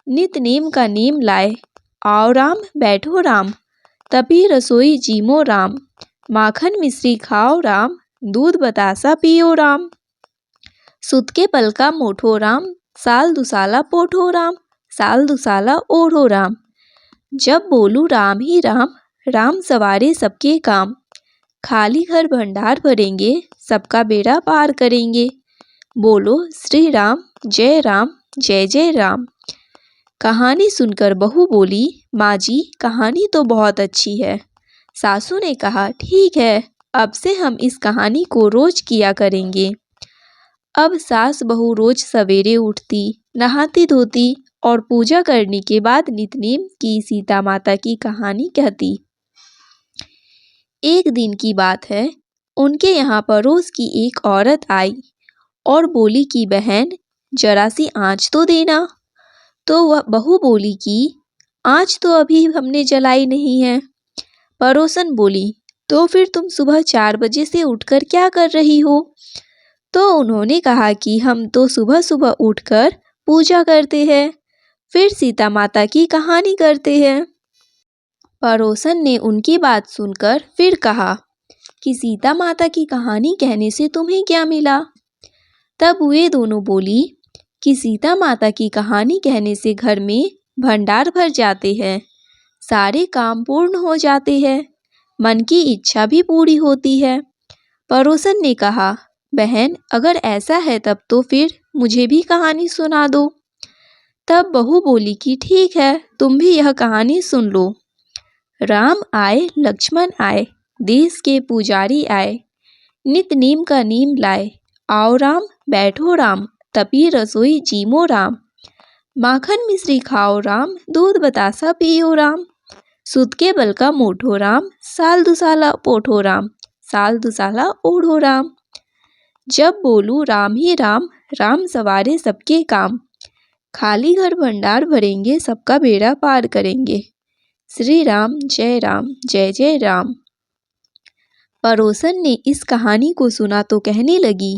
नित नीम का नीम लाए। आओ राम, बैठो राम, तभी रसोई जीमो राम। माखन मिश्री खाओ राम, दूध बतासा पियो राम। सुत के पल का मोठो राम, साल दुसाला पोठो राम, साल दुसाला ओढ़ो राम। जब बोलू राम ही राम, राम सवारे सबके काम। खाली घर भंडार भरेंगे, सबका बेड़ा पार करेंगे। बोलो श्री राम जय राम, जय जय राम। कहानी सुनकर बहू बोली, माँ जी कहानी तो बहुत अच्छी है। सासू ने कहा, ठीक है, अब से हम इस कहानी को रोज किया करेंगे। अब सास बहू रोज सवेरे उठती, नहाती धोती और पूजा करने के बाद नितनेम की सीता माता की कहानी कहती। एक दिन की बात है, उनके यहाँ पड़ोस की एक औरत आई और बोली कि बहन जरा सी आँच तो देना। तो वह बहू बोली कि आँच तो अभी हमने जलाई नहीं है। पड़ोसन बोली, तो फिर तुम सुबह 4 बजे से उठकर क्या कर रही हो? तो उन्होंने कहा कि हम तो सुबह सुबह उठकर पूजा करते हैं, फिर सीता माता की कहानी करते हैं। पड़ोसन ने उनकी बात सुनकर फिर कहा कि सीता माता की कहानी कहने से तुम्हें क्या मिला? तब वे दोनों बोली कि सीता माता की कहानी कहने से घर में भंडार भर जाते हैं, सारे काम पूर्ण हो जाते हैं, मन की इच्छा भी पूरी होती है। पड़ोसन ने कहा, बहन अगर ऐसा है तब तो फिर मुझे भी कहानी सुना दो। तब बहू बोली कि ठीक है, तुम भी यह कहानी सुन लो। राम आए, लक्ष्मण आए, देश के पुजारी आए, नित नीम का नीम लाए। आओ राम, बैठो राम, तभी रसोई जीमो राम। माखन मिश्री खाओ राम, दूध बतासा पियो राम। सुत के बल का मोठो राम, साल दुसाला पोठो राम, साल दुसाला ओढ़ो राम। जब बोलू राम ही राम, राम सवारे सबके काम। खाली घर भंडार भरेंगे, सबका बेड़ा पार करेंगे। श्री राम जय राम, जय जय राम। पड़ोसन ने इस कहानी को सुना तो कहने लगी,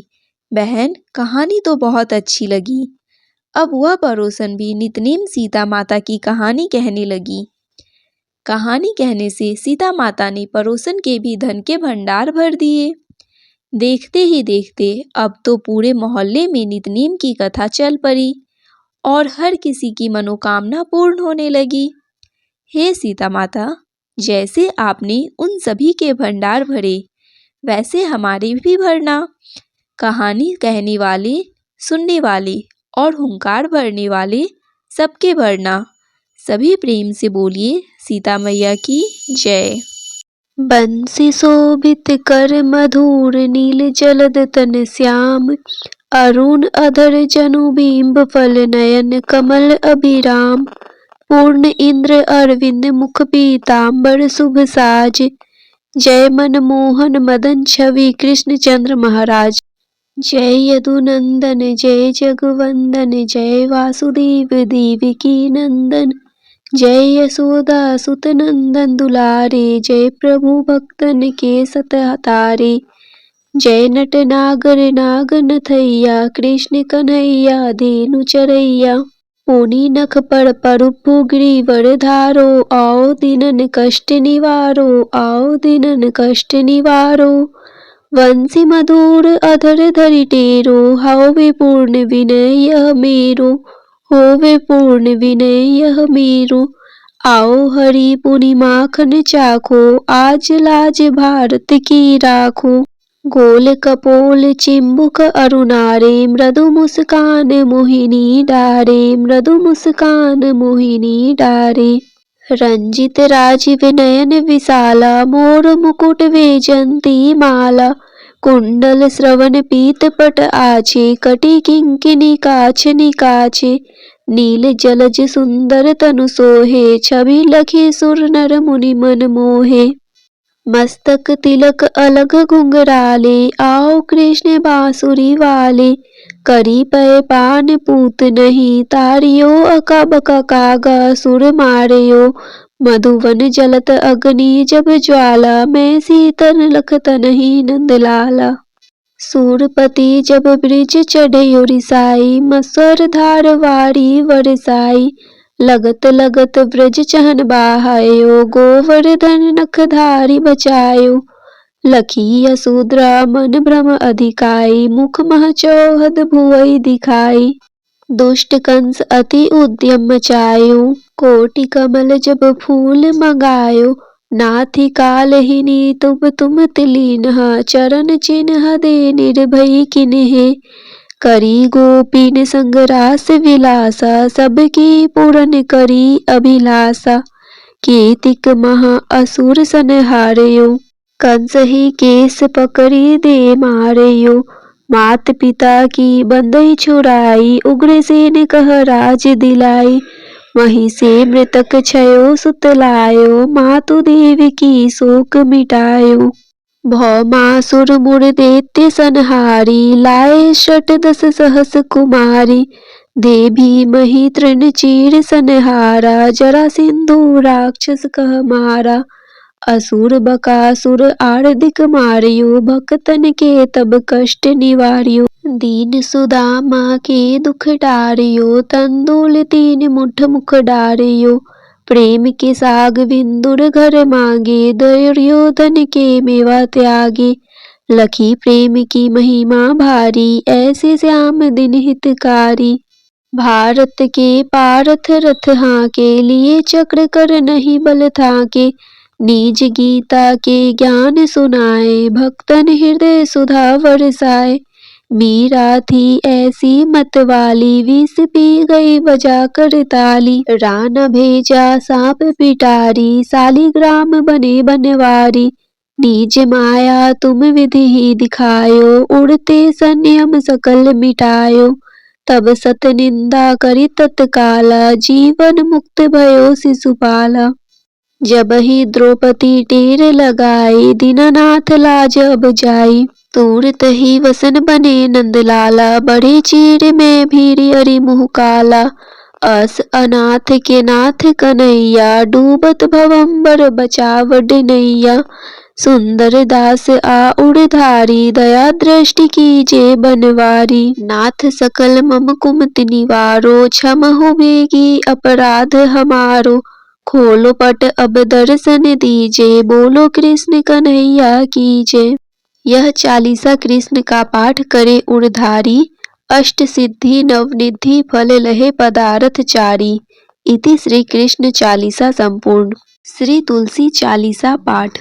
बहन कहानी तो बहुत अच्छी लगी। अब वह पड़ोसन भी नितनेम सीता माता की कहानी कहने लगी। कहानी कहने से सीता माता ने पड़ोसन के भी धन के भंडार भर दिए। देखते ही देखते अब तो पूरे मोहल्ले में नितनेम की कथा चल पड़ी और हर किसी की मनोकामना पूर्ण होने लगी। हे सीता माता, जैसे आपने उन सभी के भंडार भरे, वैसे हमारे भी भरना। कहानी कहने वाले, सुनने वाले और हुंकार भरने वाले सबके भरना। सभी प्रेम से बोलिए सीता मैया की जय। बंसी शोभित कर मधुर नील जलद तन श्याम। अरुण अधर जनु बिंब फल नयन कमल अभिराम। पूर्ण इंद्र अरविंद मुख पीतांबर शुभ साज। जय मनमोहन मदन छवि कृष्ण चंद्र महाराज। जय यदुनंदन जय जगवंदन जय वासुदेव देवकी नंदन। जय यशोदा सुत नंदन दुलारे जय प्रभु भक्तन के सतहतारे। जय नट नागर नाग नथैया कृष्ण कन्हैया धेनु चरैया। पुनि नख पर ग्रीवर धारो आओ दीनन कष्ट निवारो आओ दीनन कष्ट निवारो। वंशी मधुर अधर धरि टेरो होवे पूर्ण विनय यह मेरो होवे पूर्ण विनय यह मेरो। आओ हरि पुनि माखन चाखो आज लाज भारत की राखो। गोल कपोल चिंबुक अरुणारे मृदु मुस्कान मोहिनी डारे मृदु मुस्कान मोहिनी डारे। रंजित राजीव नयन विशाला मोर मुकुट वेजंती माला। कुंडल श्रवण पीत पट आछे कटि किंकिनी काछ निकाछे। नील जलज सुंदर तनु सोहे छवि लखी सुर नर मुनि मन मोहे। मस्तक तिलक अलग घुंघराले आओ कृष्ण बांसुरी वाले। करी पय पान पूत नहीं तारियो अकबक कागा सुर मारियो। मधुवन जलत अग्नि जब ज्वाला मैं सीतन लखत नहीं नंदलाला। सूरपति जब ब्रिज चढ़यो रिसाई मस्वर धार वारी वरसाई। लगत लगत ब्रज चहन बाहायो गोवर्धन नख धारी बचायो। लखी यशोद्रा मन भ्रम अधिकाई मुख मह चौहद भुवई दिखाई। दुष्ट कंस अति उद्यम मचायो कोटि कमल जब फूल मंगायो। नाथि कालहिनी तुम तिलीनः चरण चिन्ह दे निर्भय किन्हे। करी गोपीन संग रास विलासा सबकी पूरन करी अभिलाषा। कीतिक महा असुर संहारयो कंस ही केस पकड़ी दे मारयो। मात पिता की बंदई छुड़ाई उग्रसेन कह राज दिलाई। वहीं से मृतक छयो सुत लायो मातु देव की शोक मिटायो। भौमासुर मुर दैत्य संहारी लाए षट दस सहस कुमारी। देवी मही तृण चीर संहारा जरा सिंधु राक्षस कह मारा। असुर बकासुर आर्दिक मारियो भक्तन के तब कष्ट निवारियो। दीन सुदामा के दुख डारियो तंदुल तीन मुठ मुख डारियो। प्रेम के साग बिंदुर घर मांगे दुर्योधन के मेवा त्यागे। लखी प्रेम की महिमा भारी ऐसे श्याम दिन हितकारी। भारत के पारथ रथ हाके लिए चक्र कर नहीं बल थाके। निज गीता के ज्ञान सुनाए भक्तन हृदय सुधा बरसाए। मीरा थी ऐसी मत वाली विष पी गई बजा कर ताली। रान भेजा सांप पिटारी सालिग्राम बने बनवारी। निज माया तुम विधि ही दिखायो उड़ते संयम सकल मिटायो। तब सत निंदा करी तत्काला जीवन मुक्त भयो शिशुपाला। जब ही द्रौपदी टेर लगाई दीनानाथ लाज अब जाई। तुरत ही वसन बने नंदलाला बड़े चीर में भीरी अरि मुँह काला। अस अनाथ के नाथ कन्हैया डूबत भवंबर बचावड नैया। सुंदर दास आ उड़धारी दया दृष्टि कीजे बनवारी। नाथ सकल मम कुमति निवारो क्षम हो बेगी अपराध हमारो। खोलो पट अब दर्शन दीजे बोलो कृष्ण कन्हैया कीजे। यह चालीसा कृष्ण का पाठ करे उड़धारी। अष्ट सिद्धि नवनिधि फल लहे पदारथ चारी। इति श्री कृष्ण चालीसा संपूर्ण। श्री तुलसी चालीसा पाठ।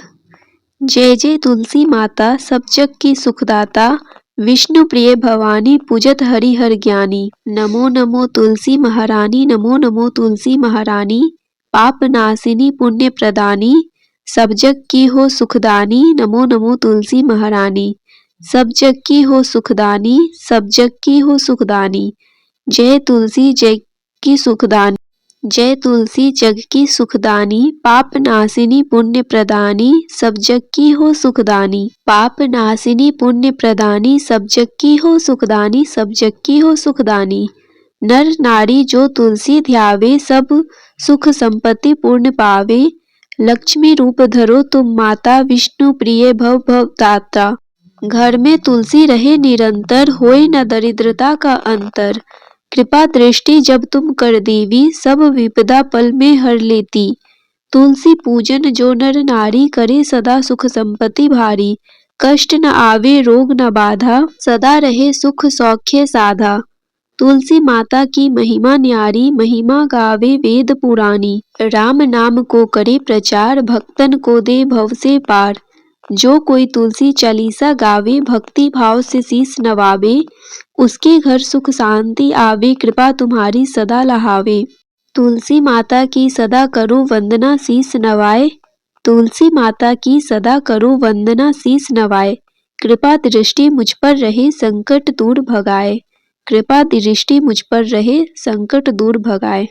जय जय तुलसी माता सब जग की सुखदाता। विष्णु प्रिय भवानी पूजत हरि हर ज्ञानी। नमो नमो तुलसी महारानी नमो नमो तुलसी महारानी। पाप नाशिनी पुण्य प्रदानी सब जग की हो सुखदानी, नमो नमो तुलसी महारानी। सब जग की हो सुखदानी, सब जग की हो सुखदानी। जय तुलसी जग की सुखदानी, जय तुलसी जग की सुखदानी। पाप नाशिनी पुण्य प्रदानी, सब जग की हो सुखदानी। पाप नाशिनी पुण्य प्रदानी, सब जग की हो सुखदानी, सब जग की हो सुखदानी। नर नारी जो तुलसी ध्यावे, सब सुख संपत्ति पूर्ण पावे। लक्ष्मी रूप धरो तुम माता, विष्णु प्रिय भव भव दाता। घर में तुलसी रहे निरंतर, होए न दरिद्रता का अंतर। कृपा दृष्टि जब तुम कर देवी, सब विपदा पल में हर लेती। तुलसी पूजन जो नर नारी, करे सदा सुख संपत्ति भारी। कष्ट न आवे रोग न बाधा, सदा रहे सुख सौख्य साधा। तुलसी माता की महिमा न्यारी, महिमा गावे वेद पुरानी। राम नाम को करे प्रचार, भक्तन को दे भव से पार। जो कोई तुलसी चालीसा गावे, भक्ति भाव से शीस नवावे। उसके घर सुख शांति आवे, कृपा तुम्हारी सदा लहावे। तुलसी माता की सदा करो वंदना, शीस नवाए। तुलसी माता की सदा करो वंदना, शीस नवाए। कृपा दृष्टि मुझ पर रहे, संकट दूर भगाए। कृपा दृष्टि मुझ पर रहे, संकट दूर भगाए।